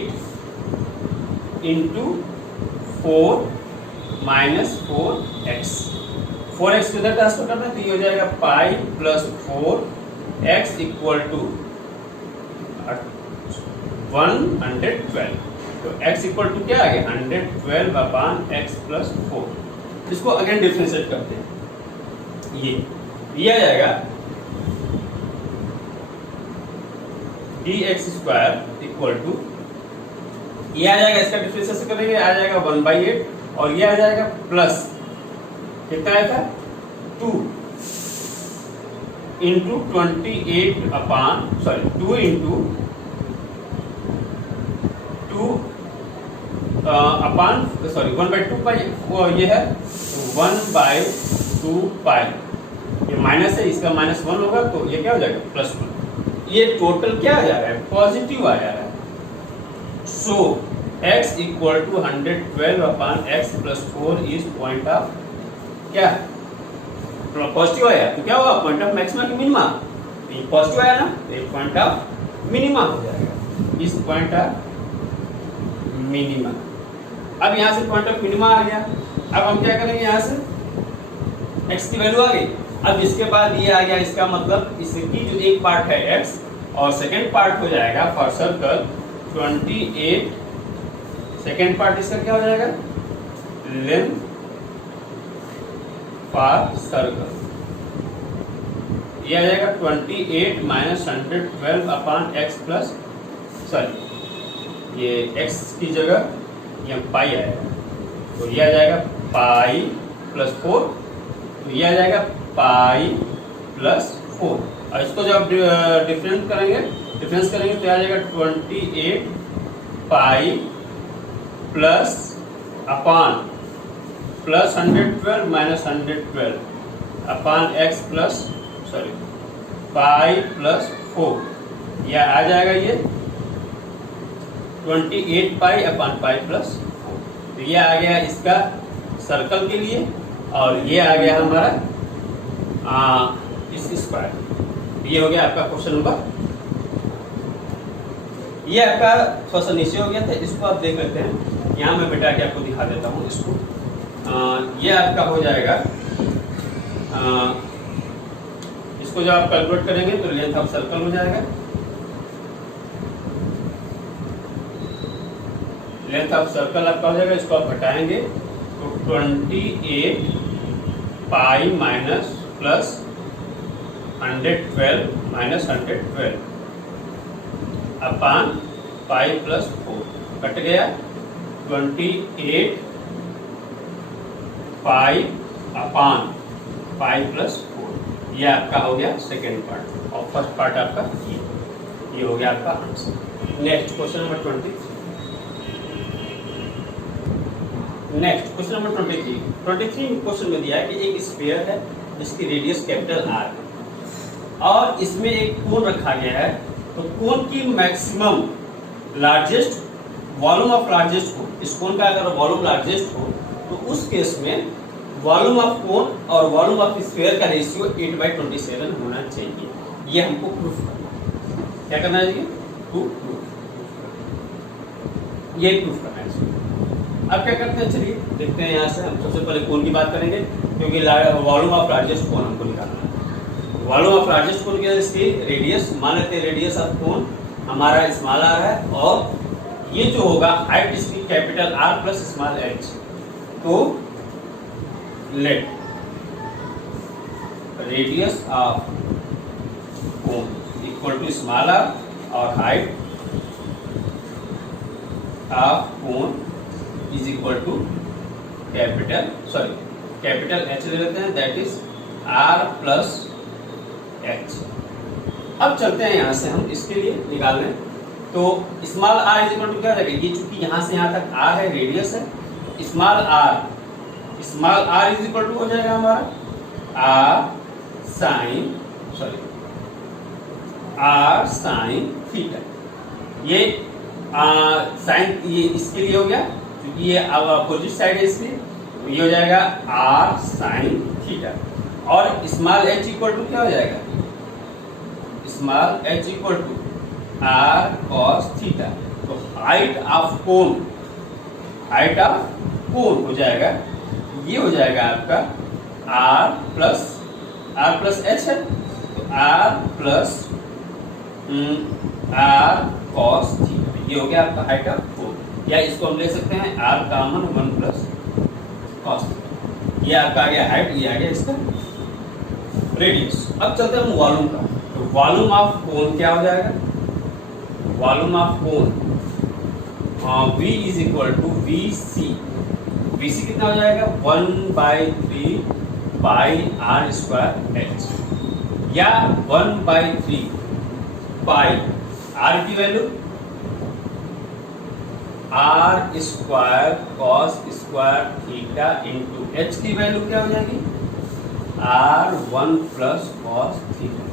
into 4 minus 4x, 4x को इधर ट्रांसफर करना है तो ये हो जाएगा pi plus 4x equal to 112। तो x इक्वल टू क्या आ गया 112 अपान x प्लस 4। इसको अगेन डिफरेंशिएट करते हैं। ये आ जाएगा dx स्क्वायर इक्वल टू, ये आ जाएगा, इसका डिफरेंशिएशन करेंगे आ जाएगा 1/8 और ये आ जाएगा प्लस कितना आया था 2 इंटू 28 अपान 2 इंटू 2 अपान 1/2 पाई, वो ये है 1/2 पाई, ये माइनस है, इसका -1 होगा तो ये क्या हो जाएगा +1। ये टोटल क्या आ जा रहा है पॉजिटिव आ जा रहा है। So x equal to 112 upon x plus 4 is point of क्या पॉजिटिव आया, तो क्या होगा पॉइंट ऑफ मैक्सिमा की मिनिमा, पॉजिटिव आया ना, तो पॉइंट ऑफ मिनिमा हो जाएगा, इस पॉइंट ऑफ मिनिमा। अब यहाँ से पॉइंट ऑफ मिनिमा आ गया। अब हम क्या करेंगे, यहाँ से x की वैल्यू आ गई। अब इसके बाद ये आ गया, इसका मतलब इसकी जो एक पार्ट है x और सेकेंड पार्ट हो जाएगा फॉर सर्कल 28, सेकेंड पार्ट इसका क्या हो जाएगा लेंथ फॉर सर्कल, ये आ जाएगा 28 माइनस 112 अपान x प्लस ये x की जगह ये पाई आएगा, तो ये आ जाएगा पाई प्लस 4, तो ये आ जाएगा पाई प्लस 4। और इसको जब डिफरेंस करेंगे तो आ जाएगा 28 पाई प्लस अपान plus 112 minus 112 upon x plus pi plus 4, यह आ जाएगा ये 28 पाई अपान पाई प्लस 4। तो ये आ गया इसका सर्कल के लिए, और ये आ गया हमारा इस स्क्वायर। ये हो गया आपका क्वेश्चन नंबर, ये आपका थोड़ा सा नीचे हो गया था, इसको आप देख लेते हैं। यहाँ मैं बेटा के आपको दिखा देता हूँ इसको। ये आपका हो जाएगा, इसको जब आप कैलकुलेट करेंगे तो लेंथ ऑफ सर्कल हो जाएगा, लेंथ ऑफ सर्कल आपका हो जाएगा, इसको आप घटाएंगे तो 28 पाई माइनस प्लस 112 माइनस 112 अपान पाई प्लस 4 कट गया 28 पाई अपान पाई प्लस 4। यह आपका हो गया सेकेंड पार्ट, और फर्स्ट पार्ट आपका ये हो गया आपका answer. Next question number 23। Next question number 23 question में दिया है कि एक स्फीयर है जिसकी रेडियस कैपिटल R है और इसमें एक कोन रखा गया है, तो कोन की maximum largest volume of largest cone, इस कोन का अगर वॉल्यूम लार्जेस्ट हो तो उस केस में वॉल्यूम ऑफ कोन और वॉल्यूम ऑफ स्फीयर का रेशियो 8/27 होना चाहिए। ये हमको प्रूफ करना है। क्या करना चाहिए? प्रूफ, ये प्रूफ करना है। अब क्या करते हैं, चलिए देखते हैं। यहाँ से हम सबसे पहले कोन की बात करेंगे, क्योंकि वॉल्यूम ऑफ लार्जेस्ट कोन हमको निकालना है। वॉल्यूम ऑफ लार्जेस्ट कोन की इसकी रेडियस, मान लेते हैं रेडियस ऑफ कोन हमारा स्मॉल r है, और ये जो होगा हाइट इसकी capital R plus small h। तो let radius of cone equal to small r और height of cone is equal to capital H ले लेते हैं, that is R plus H। अब चलते हैं यहाँ से हम इसके लिए निकालने। तो small r is equal to क्या हो जाएगा, ये चूंकि यहाँ से यहाँ तक r है, रेडियस है, small r is equal to हो जाएगा हमारा r साइन थीटा। ये साइन ये इसके लिए हो गया, क्योंकि ये अब अपोजिट साइड है इसकी, तो ये हो जाएगा r साइन थीटा। और स्मॉल h इक्वल टू क्या हो जाएगा, small h equal to r cos theta. तो हाइट ऑफ कोन हो जाएगा, ये हो जाएगा आपका r प्लस h है, तो r plus r cos theta. ये हो गया आपका हाइट ऑफ कोन, या इसको हम ले सकते हैं r common 1 plus cos theta. ये आपका आ गया हाइट, ये आ गया इसका रेडियस। अब चलते हैं हम वॉल्यूम का। तो वॉल्यूम ऑफ कोन क्या हो जाएगा? Volume of cone V is equal to VC। VC कितना हो जाएगा? 1/3 पाई r स्क्वायर h, या 1/3 पाई r की value r square cos square theta into h की वैल्यू क्या हो जाएगी? r1 plus cos theta.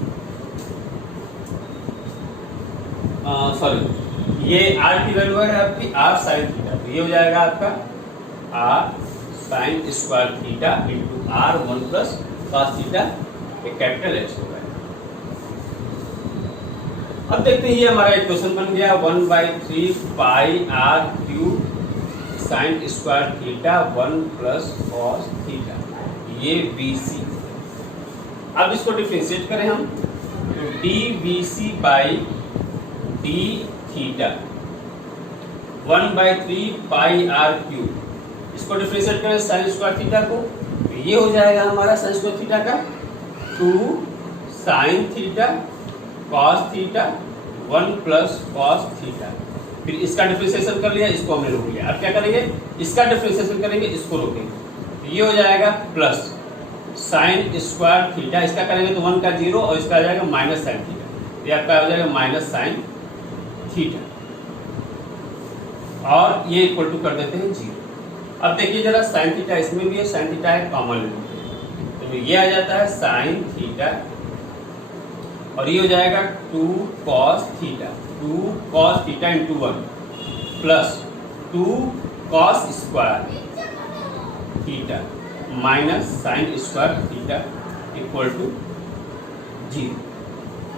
Sorry, ये r की वैल्यू है आपकी r साइन थीटा, तो ये हो जाएगा आपका r sign square theta into r1 plus cos theta, एक कैपिटल H होगा। अब देखते हैं, ये हमारा इक्वेशन बन गया 1/3 pi r cube sign square theta 1 plus cos theta, ये VC। अब इसको डिफरेंशिएट करें हम, तो dVC by d theta 1/3 pi r cube, इसको डिफरेंशिएट करें साइन स्क्वायर थीटा को, तो ये हो जाएगा हमारा साइन स्क्वायर थीटा का 2 sine theta cos theta 1 plus cos theta. फिर इसका डिफरेंशिएशन कर लिया, इसको हमने रोक लिया। अब क्या करेंगे? इसका डिफरेंशिएशन करेंगे, इसको रोकेंगे, तो ये हो जाएगा प्लस साइन स्क्वायर थीटा, इसका करेंगे तो 1 का 0 और इसका आ जाएगा माइनस साइन थीटा, ये आपका हो जाएगा माइनस साइन थीटा, और ये इक्वल टू कर देते हैं 0। अब देखिए जरा, साइन थीटा इसमें भी है, साइन थीटा है कॉमन ले, तो ये आ जाता है साइन थीटा, और ये हो जाएगा 2 cos theta, 2 cos theta into 1 plus 2 cos square theta minus sine square theta equal to 0।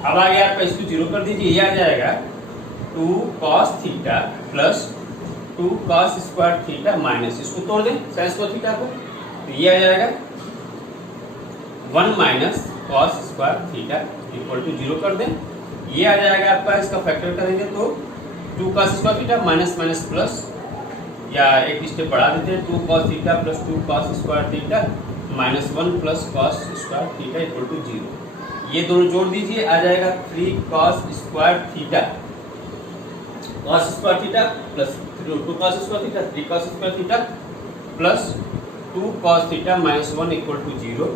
अब आ गया आपका, इसको 0 कर दीजिए, ये आ जाएगा 2 cos theta plus 2 cos square theta minus, इसको तोड़ दें साइन स्क्वायर थीटा को, तो ये आ जाएगा 1 minus cos square theta equal to 0 कर दें, ये आ जाएगा आपका, इसका फैक्टर करेंगे तो 2 cos square theta minus minus plus, या एक स्टेप बढ़ा देते हैं, 2 cos theta plus 2 cos square theta minus 1 plus cos square theta equal to 0। ये दोनों जोड़ दीजिए, आ जाएगा 3 cos square theta cos square theta plus 2 cos square theta 3 cos square theta plus 2 cos theta minus 1 equal to 0।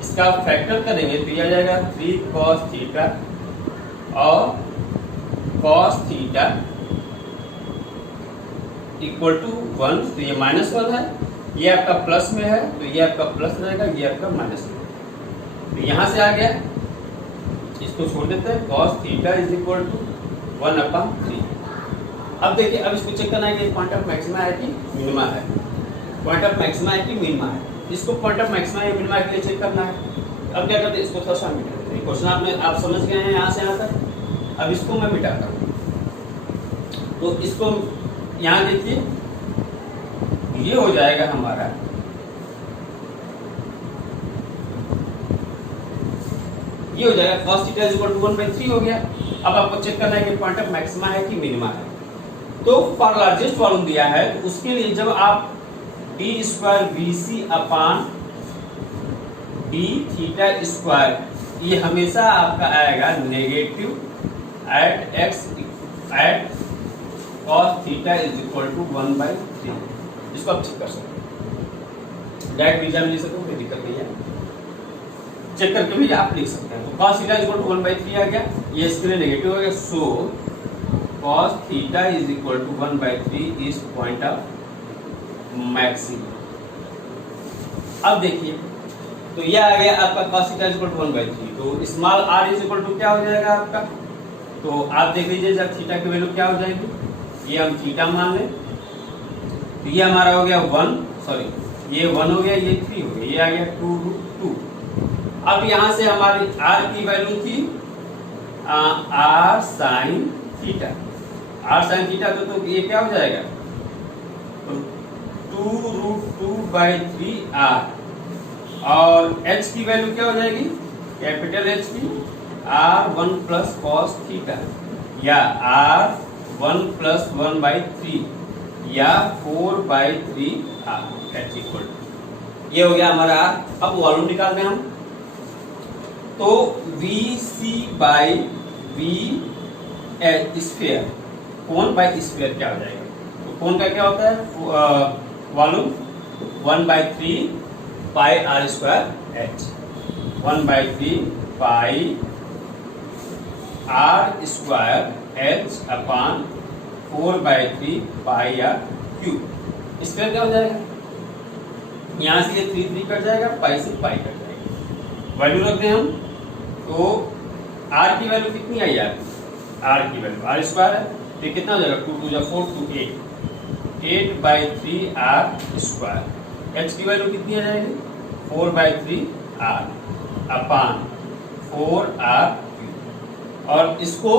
इसका factor करेंगे तो ये आ जाएगा 3 कॉस थीटा और कॉस थीटा इक्वल टू 1, तो ये माइनस 1 है, ये आपका प्लस में है, तो ये आपका प्लस रहेगा, ये आपका माइनस में, तो यहाँ से आ गया, इसको छोड़ देते हैं, cos theta is equal to 1/3। अब देखिए, अब इसको चेक करना है कि पॉइंट ऑफ मैक्सिमा है कि मिनिमा है, पॉइंट ऑफ मैक्सिमा है कि मिनिमा है, इसको पॉइंट ऑफ मैक्सिमा या मिनिमा के लिए चेक करना है। अब क्या करते हैं, इसको थोड़ा सा मिटा देते हैं। क्वेश्चन आप समझ गए हैं यहाँ से यहाँ तक। अब इसको मैं मिटाता हूँ, तो इसको यहाँ देखिए, ये हो जाएगा हमारा ये हो जाएगा cos theta is equal to 1/3 हो गया। अब आपको चेक करना है कि पॉइंट ऑफ मैक्सिमा है कि मिनिमा है। तो फॉर लार्जेस्ट वॉल्यूम दिया है, तो उसके लिए जब आप d square VC upon d theta square, ये हमेशा आपका आएगा negative at x at cos theta is equal to 1/3। इसको आप चेक कर सकते हैं, डायरेक्ट एग्जाम ले सकते हो, कोई दिक्कत नहीं है, चेक करके भी आप लिख सकते हैं। तो cos theta is equal to 1/3 आ गया, ये इसके लिए नेगेटिव हो गया, so cos theta is equal to 1/3 is point of maximum. अब देखिए, तो ये आ गया आपका cos theta is equal to 1/3, तो small r is equal to क्या हो जाएगा आपका, तो आप देख लीजिए जब थीटा की वैल्यू क्या हो जाएगी, ये हम थीटा मान लें, तो ये हमारा हो गया 1, सॉरी ये 1 हो गया, ये 3 हो गया, ये आ गया 2√2। अब यहाँ से हमारी r की वैल्यू थी r sine theta, r sine theta, तो ये क्या हो जाएगा, तो 2√2/3r, और h की वैल्यू क्या हो जाएगी, कैपिटल H की r1 प्लस कॉस थीटा, या r 1+1/3 या 4/3r एच इक्वल टू, ये हो गया हमारा r। अब वॉल्यूम निकालते हैं हम, तो VC/V स्फीयर, कोन बाय स्फीयर क्या हो जाएगा? तो कोन का क्या होता है volume 1/3 pi r square h, 1/3 pi r square h अपान 4/3 पाई r क्यूब। स्क्वायर क्या हो जाएगा? यहाँ से ये 3 कट जाएगा, पाई से पाई कट जाएगा। वैल्यू रखते हैं हम, तो r की वैल्यू कितनी आई यार? r की वैल्यू r स्क्वायर है, तो कितना हो जाएगा? 2 2 4 2 8, 8/3 r स्क्वायर। h की वैल्यू कितनी आ जाएगी? 4/3 r अपान 4r क्यूब। और इसको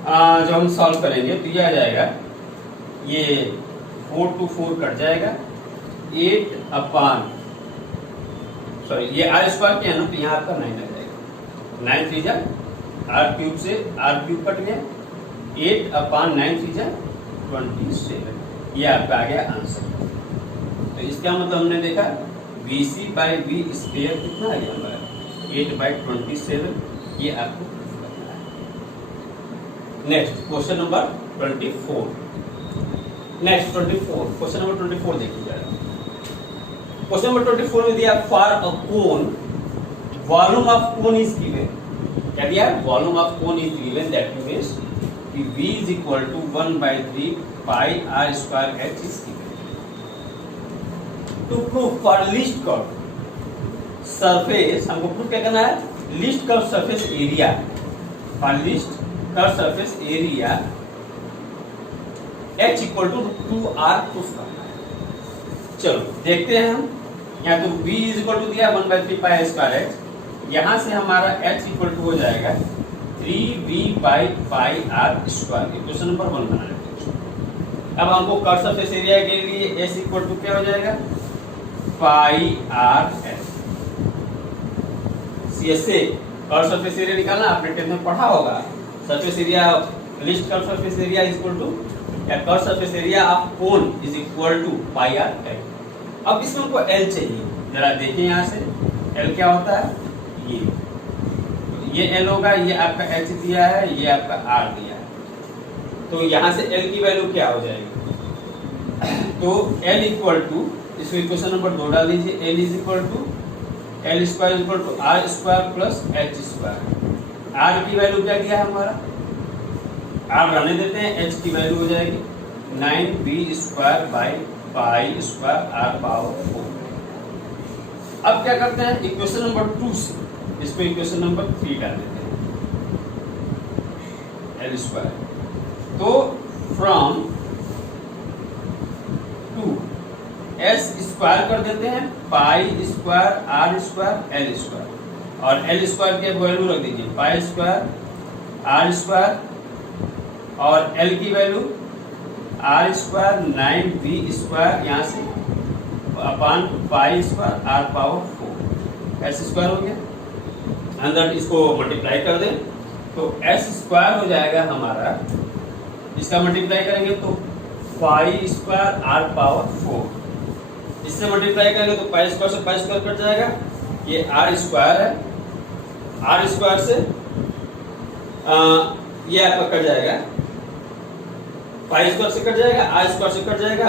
जब हम सॉल्व करेंगे तो ये आ जाएगा, ये 4 to 4 कट जाएगा, 8 अपान सॉरी ये r स्क्वायर किया ना, तो यहाँ आपका 9 आ जाएगा। 9 3 जा r क्यूब से r क्यूब कट गया, 8 अपान 9 3 जा 27, ये आपका आ गया आंसर। तो इसका मतलब हमने देखा VC/V स्क्वायर कितना आ गया हमारा? 8/27, ये आपको बताना है। Next question number 24। Next 24, question number 24 देखिए जरा। क्वेश्चन नंबर 24 में दिया for a cone volume of cone is given. क्या दिया? Volume of cone is given, that means कि V is equal to 1/3 pi r square h is given. To prove for least curve surface, हमको prove क्या करना है? Least curve surface area, for least curve surface area h equal to 2r proof करना है। चलो देखते हैं हम। यहाँ तो v इज इक्वल टू दिया 1/3 पाई स्क्वायर h, यहाँ से हमारा h इक्वल टू हो जाएगा 3v/पाई r स्क्वायर। क्वेश्चन नंबर 1 बना लेते हैं। अब हमको कर्व सरफेस एरिया के लिए s इक्वल टू क्या हो जाएगा? Pi r s। CS से कर्व सरफेस एरिया निकालना आपने 10th में पढ़ा होगा। Surface area, list curve surface area is equal to, या curve surface area of cone is equal to pi r l। अब इसमें हमको l चाहिए, जरा देखिए यहाँ से l क्या होता है? ये l होगा, ये आपका h दिया है, ये आपका r दिया है, तो यहाँ से l की वैल्यू क्या हो जाएगी? तो l इक्वल टू, इसको इक्वेशन नंबर 2 डाल दीजिए, l is equal to l square equal to r स्क्वायर प्लस h स्क्वायर। r की वैल्यू क्या दिया है हमारा? r रहने देते हैं, h की वैल्यू हो जाएगी 9v square by pi square r power 4। अब क्या करते हैं? इक्वेशन नंबर 2 से इसको इक्वेशन नंबर 3 डाल देते हैं, l स्क्वायर। तो फ्रॉम 2 s स्क्वायर कर देते हैं, pi square r square l square, और l स्क्वायर की वैल्यू रख दीजिए पाई स्क्वायर r स्क्वायर, और l की value r square 9v square, यहाँ से अपान pi square r power 4, s square हो गया। अंदर इसको मल्टीप्लाई कर दें तो s स्क्वायर हो जाएगा हमारा, इसका मल्टीप्लाई करेंगे तो पाई स्क्वायर r पावर 4, इससे मल्टीप्लाई करेंगे तो पाई स्क्वायर से पाई स्क्वायर कट जाएगा, ये r स्क्वायर है, r स्क्वायर से ये आपका कट जाएगा, पाई स्क्वायर से कट जाएगा, r स्क्वायर से कट जाएगा,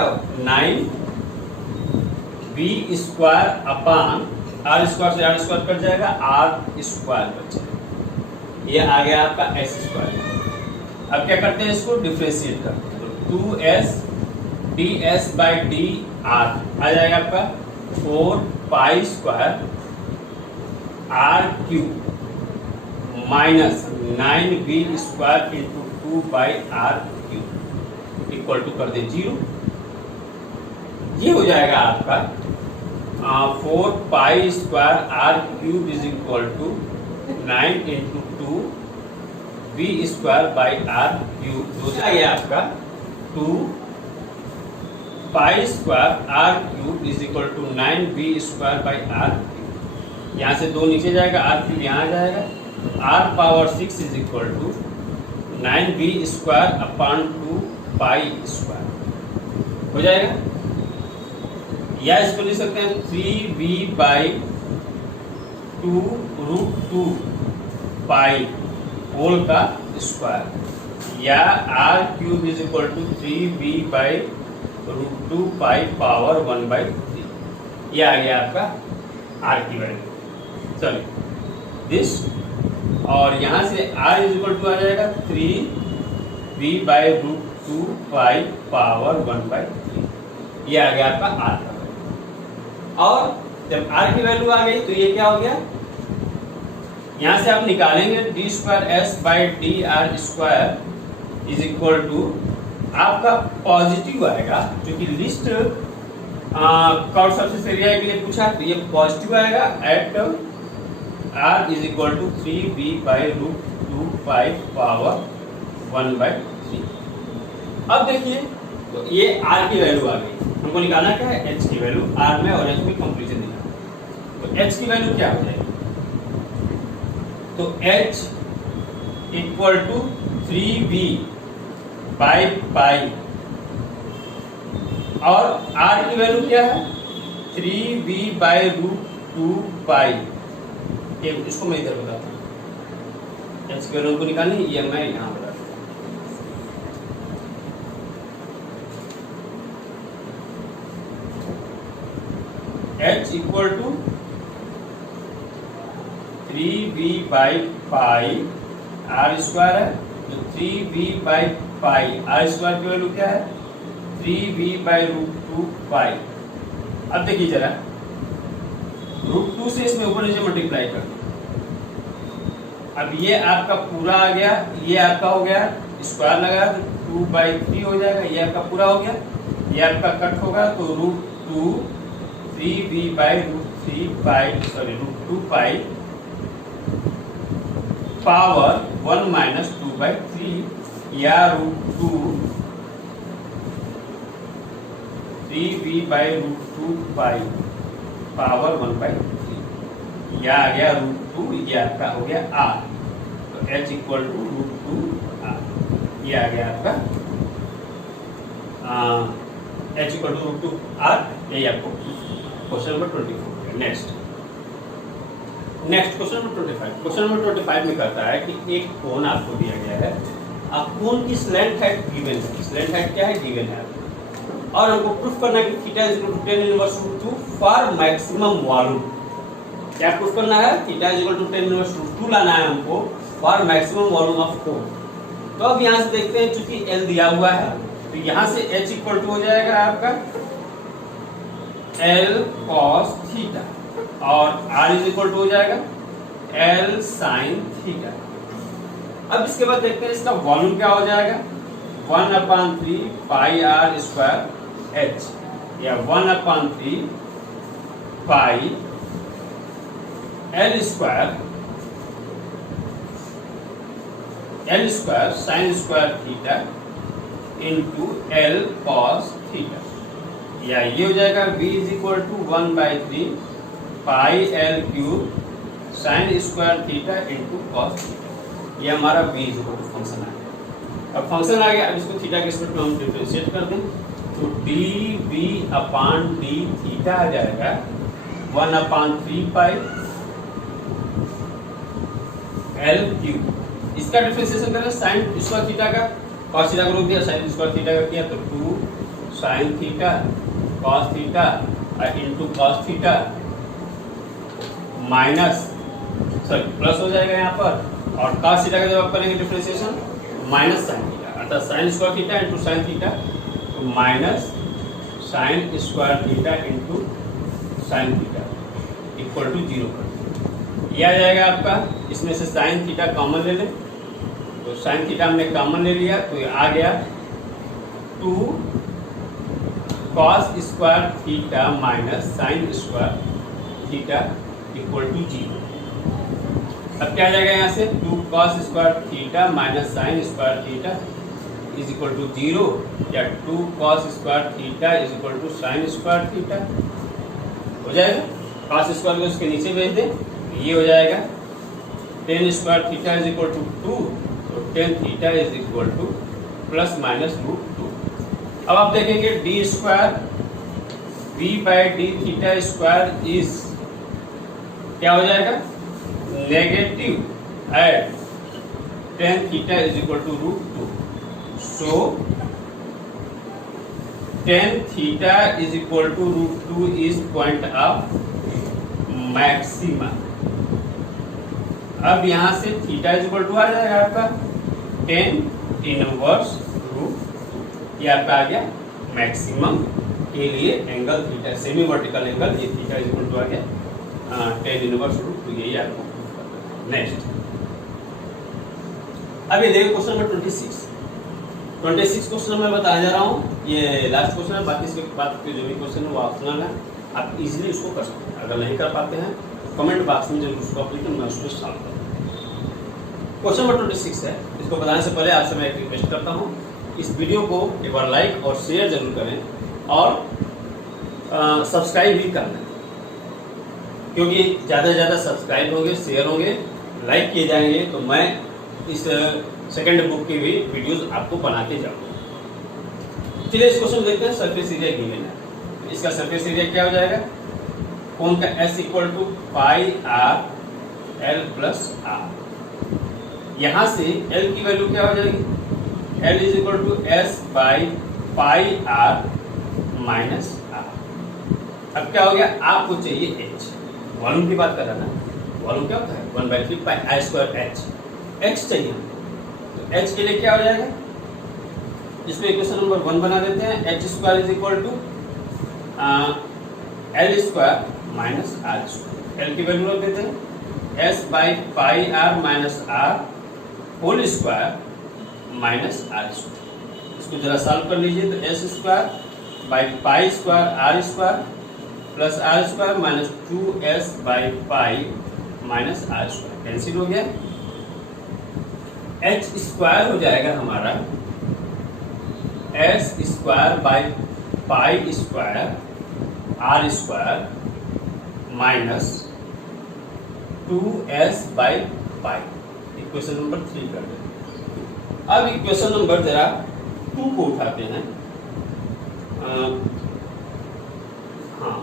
9v square upon r square से r स्क्वायर कट जाएगा, r स्क्वायर बच जाएगा। ये आ गया आपका s स्क्वायर। अब क्या करते हैं? इसको डिफरेंशिएट करते हैं, तो 2s ds by D r आ जाएगा आपका 4 pi square r cube minus 9v square into 2 by r cube equal to कर दे 0। ये हो जाएगा आपका 4 pi square r cube is equal to 9 into 2 v square by r cube, जो जाएगा आपका 2 pi square r cube is equal to 9v square by r cube. यहाँ से 2 नीचे जाएगा, r क्यूब यहाँ जाएगा, r power 6 is equal to 9b² / 2 हो जाएगा। या इसको लिख सकते हैं 3b/2 √2 पाई होल का स्क्वायर, या r³ = 3b/√2 पाई पावर 1/3। ये आ गया आपका r की वैल्यू। चलिए दिस, और यहाँ से r = आ जाएगा 3b/√2 पाई पावर 1/3। ये आ गया आपका r का वैल्यू। और जब r की वैल्यू आ गई तो ये क्या हो गया, यहाँ से आप निकालेंगे d²s/dr² = आपका पॉजिटिव आएगा, जो कि लिस्ट कॉर्ड सरफेस एरिया के लिए पूछा, तो ये पॉजिटिव आएगा एट r = 3b/√2 पाई पावर 1/3। अब देखिए, तो ये r की वैल्यू आ गई, हमको निकालना क्या है, h की वैल्यू। r में और h में कंप्लीशन निकालना, तो h की वैल्यू क्या हो जाएगी, तो h = 3b/पाई, और r की वैल्यू क्या है 3b/√2 पाई। इसको मैं इधर बताता हूँ, h की वैल्यू को निकालनी, ये मैं यहाँ बताता हूँ। h = 3b/पाई r² है, तो 3b/पाई r² की वैल्यू क्या है 3b/√2 पाई। अब देखिए जरा, √2 से इसमें ऊपर नीचे मल्टीप्लाई कर दो। अब ये आपका पूरा आ गया, ये आपका हो गया स्क्वायर लगा 2/3 हो जाएगा, ये आपका पूरा हो गया, ये आपका कट होगा, तो √2 3b/√2 पाई पावर 1 - 2/3, या √2 3b/√2 पाई पावर 1/3, या आ गया √2, ये आपका हो गया r, तो h = √2r, ये आ गया आपका h = √2r। यही आपको question number 24। Next question number 25। Question number 25 में कहता है कि एक कोण आपको दिया गया है, अब कोण की स्लैंट हाइट गिवन है। स्लैंट हाइट क्या है, गिवन है, और हमको प्रूफ करना है कि theta = tan -√2 for maximum volume. क्या प्रूफ करना है, थीटा = tan -√2 लाना है हमको फॉर मैक्सिमम वॉल्यूम ऑफ कोण। तो अब यहाँ से देखते हैं, चूंकि L दिया हुआ है, तो यहाँ से H = हो जाएगा आपका L cos थीटा, और R = हो जाएगा L sin थीटा। अब इसके बाद देखते हैं इसका वॉल्यूम क्या हो जाएगा, 1/3 पाई r² h, या 1/3 पाई L² sin² theta into L cos theta, या ये हो जाएगा v = 1/3 पाई L³ sin² theta into cos theta. ये हमारा v = फंक्शन आ गया। अब फंक्शन आ गया, अब इसको थीटा के रिस्पेक्ट में हम डिफरेंशिएट कर दें, तो dv/d थीटा आ जाएगा 1/3 पाई L³। इसका डिफरेंशिएशन करें sin² थीटा का, cos थीटा को रोक दिया, sin² थीटा का किया, तो 2 sin theta cos theta into cos theta plus हो जाएगा यहाँ पर, और cos थीटा का जब आप करेंगे डिफरेंशिएशन माइनस sin थीटा, अर्थात sin² theta into sin theta, तो minus sin² theta into sin theta equal to 0 कर। यह आ जाएगा आपका, इसमें से sin थीटा कॉमन ले लें, तो sin थीटा हमने कॉमन ले लिया, तो ये आ गया 2 cos² theta minus sin² theta equal to 0। अब क्या आ जाएगा यहाँ से, 2 cos² theta minus sin² theta is equal to 0, या 2 cos² theta is equal to sin² theta हो जाएगा। cos² को उसके नीचे भेज दें, ये हो जाएगा tan² theta is equal to 2, तो tan theta is equal to plus minus root 2। अब आप देखेंगे D square V by D theta square is क्या हो जाएगा, negative eight tan theta is equal to root 2। So tan theta is equal to root 2 is point of maxima. अब यहां से theta is equal to आ जाएगा आपका tan inverse root 2, ये आपका आ गया मैक्सिमम के लिए angle theta, semi vertical angle, ये थीटा इज इक्वल टू आ गया टेन इनवर्स रूट 2, यही आपको। नेक्स्ट अब ये देखिए क्वेश्चन नंबर 26 क्वेश्चन मैं बताने जा रहा हूँ, ये लास्ट क्वेश्चन है, बाकी इसके बाद के जो भी क्वेश्चन है वो ऑप्शनल है, आप इजीली उसको कर सकते हैं। अगर नहीं कर पाते हैं कमेंट बॉक्स में जरूर उसको आप लिखें, मैं उसको सॉल्व करूँगा। क्वेश्चन नंबर 26 है, इसको बताने से पहले आपसे मैं एक रिक्वेस्ट करता हूँ, इस वीडियो को एक बार लाइक और शेयर जरूर करें और सब्सक्राइब भी करना, क्योंकि ज़्यादा से ज़्यादा सब्सक्राइब होंगे, शेयर होंगे, लाइक किए जाएंगे तो मैं इस सेकंड बुक की भी वीडियोस आपको बना के जाऊंगा। चलिए इस क्वेश्चन देखते हैं। सरफेस एरिया गिवन है, इसका सरफेस एरिया क्या हो जाएगा, कोन का S equal to pi R L plus R. यहां से L की वैल्यू क्या हो जाएगी, L is equal to S by pi are minus R. अब क्या हो गया, आपको चाहिए H, वॉल्यूम की बात कर रहा है ना, वॉल्यूम क्या होता है 1/3 पाई आई स्क्वायर H, X चाहिए तो H के लिए क्या हो जाएगा, इसको इक्वेशन नंबर 1 बना देते हैं। H square is equal to L square minus R square. L की वैल्यू रख देते हैं S by pi are minus R whole square minus R square. इसको जरा सॉल्व कर लीजिए तो S square by pi square are square plus R square minus 2S by pi minus R square cancel हो गया। H स्क्वायर हो जाएगा हमारा S square by pi square are square minus 2S by pi. Equation number 3 कर दें। अब equation number जरा 2 को उठाते हैं। हाँ,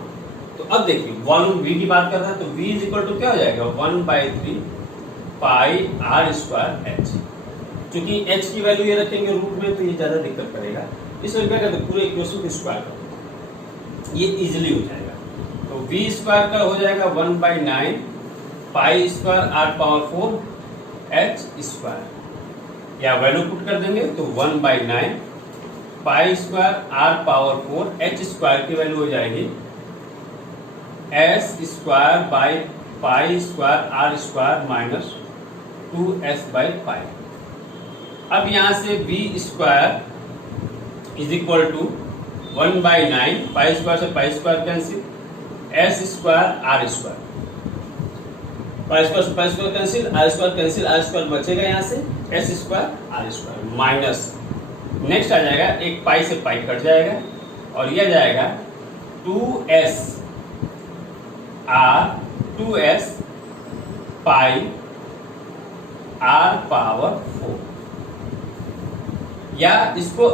तो अब देखिए वॉल्यूम V की बात कर रहे हैं तो V इज इक्वल टू क्या हो जाएगा 1/3 पाई आर स्क्वायर H। क्योंकि H की वैल्यू ये रखेंगे रूट में तो ये ज्यादा दिक्कत करेगा, इसमें क्या करते पूरे इक्वेशन को स्क्वायर कर देते, ये इजीली हो जाएगा। तो V स्क्वायर का हो जाएगा 1/9 pi square r power 4 H square, या वैल्यू पुट कर देंगे तो 1/9 pi square r power 4 H square की वैल्यू हो जाएगी S square by pi square are square minus 2S by pi. अब यहां से V square is equal to 1/9 pi square से pi square cancel, S square are square, pi square से pi square cancel, r square cancel, r square बचेगा यहां से S square are square minus next आ जाएगा एक पाई से पाई कट जाएगा और यह जाएगा 2S पाई आर पावर 4, या इसको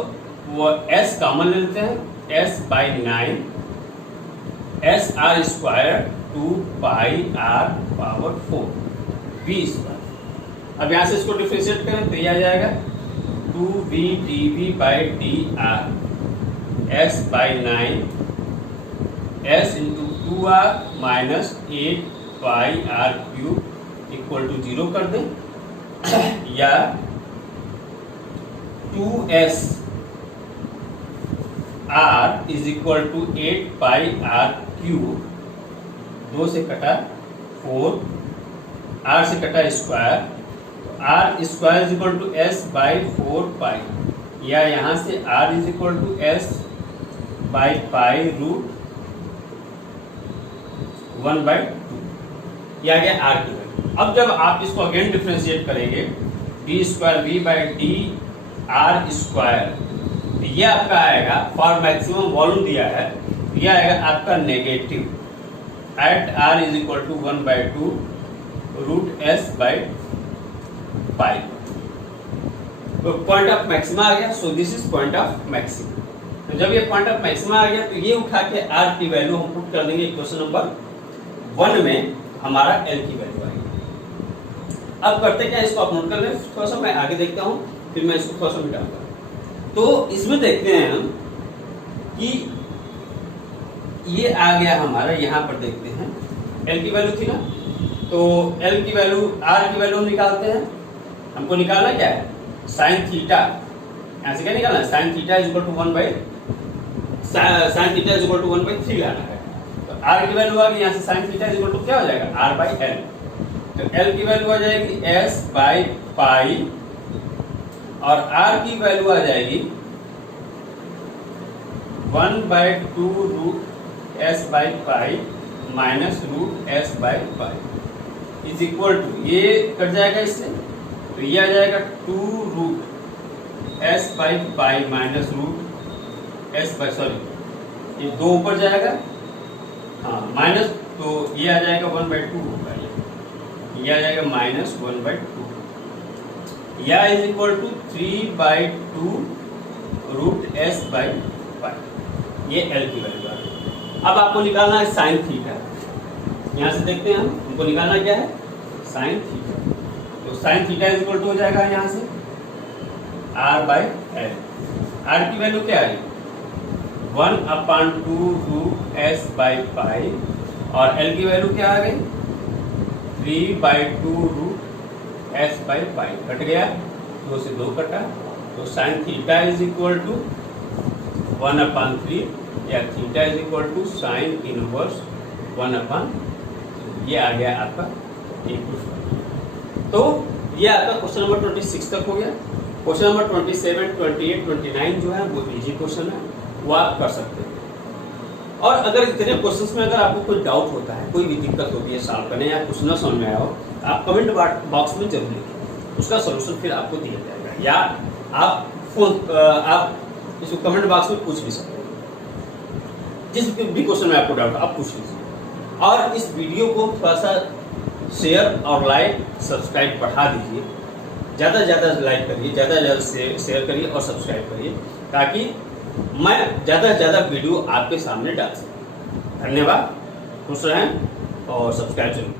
वो S कॉमन ले लेते हैं S/9 S R square 2 pi R power 4 V square. अब यहां से इसको डिफरेंशिएट करें तो ये आ जाएगा 2V dV by D R S/9 S into 2R minus 8 pi R cube equal to 0 कर दें, या 2S R is equal to 8 pi R cube, 2 से कटा 4, R से कटा square, R square is equal to S by 4 pi, या यहां से R is equal to S by pi root 1/2, यह आ गया R की वैल्यू। अब जब आप इसको अगेन डिफरेंशिएट करेंगे D square V by D r square, यह आपका आएगा फॉर मैक्सिमम वॉल्यूम दिया है, यह आएगा आपका negative at R is equal to 1/2 root S by pi. Point of maxima आ गया, so this is point of maxima. तो जब ये पॉइंट ऑफ मैक्सिमा आ गया तो ये उठा के r की वैल्यू हम पुट कर देंगे इक्वेशन नंबर 1 में, हमारा l की वैल्यू आएगी। अब करते क्या, इसको आप नोट कर लें, थोड़ा सा मैं आगे देखता हूँ, फिर मैं इसको थोड़ा सा मिटाऊंगा। तो इसमें देखते हैं हम कि ये आ गया हमारा, यहाँ पर देखते हैं l की वैल्यू थी ना, तो l की वैल्यू, r की वैल्यू हम निकालते हैं। हमको निकालना क्या है, साइन थीटा, यहाँ से क्या निकालना है, sine theta is equal to 1/3 लाना है। तो r की वैल्यू आ गई, यहाँ से sine theta is equal to क्या हो जाएगा, r बाई एल। तो l की वैल्यू आ जाएगी s बाई पाई, और r की वैल्यू आ जाएगी 1/2 root s by pi minus root s by pi is equal to, ये कट जाएगा इससे, तो ये आ जाएगा 2 root s by pi minus root s by, sorry ये 2 ऊपर जाएगा, हाँ माइनस, तो ये आ जाएगा 1/2 होगा, ये आ जाएगा माइनस 1/2 या is equal to 3/2 root s by pi. ये l की वैल्यू आ गई। अब आपको निकालना है साइन थीटा, यहाँ से देखते हैं हमको निकालना क्या है, साइन थीटा। तो sine theta is equal to हो जाएगा यहाँ से r बाई एल। r की वैल्यू क्या है, 1/2 रूट s बाई पाई, और l की वैल्यू क्या आ गई, 3/2 रूट s बाई पाई। कट गया, 2 से 2 कटा, तो sine theta is equal to 1/3, या theta is equal to sine inverse 1/, ये आ गया आपका इक्वेशन। तो ये आपका क्वेश्चन नंबर 26 तक हो गया। क्वेश्चन नंबर 27, 28, 29 जो है वो इजी क्वेश्चन है, वो आप कर सकते हैं। और अगर इतने क्वेश्चंस में अगर आपको कोई डाउट होता है, कोई भी दिक्कत होती है सॉल्व करने, या कुछ ना समझ में आया हो, आप कमेंट बॉक्स में जरूर लिखिए, उसका सॉल्यूशन फिर आपको दिया जाएगा, या आप इसको कमेंट बॉक्स में पूछ भी सकते हैं। जिस भी क्वेश्चन में आपको डाउट है आप पूछ लीजिए। और इस वीडियो को थोड़ा सा शेयर और लाइक सब्सक्राइब बढ़ा दीजिए, ज़्यादा से ज़्यादा लाइक करिए, ज़्यादा से ज़्यादा शेयर करिए और सब्सक्राइब करिए, ताकि मैं ज़्यादा से ज़्यादा वीडियो आपके सामने डाल सकूँ। धन्यवाद, खुश रहें और सब्सक्राइब जरूर।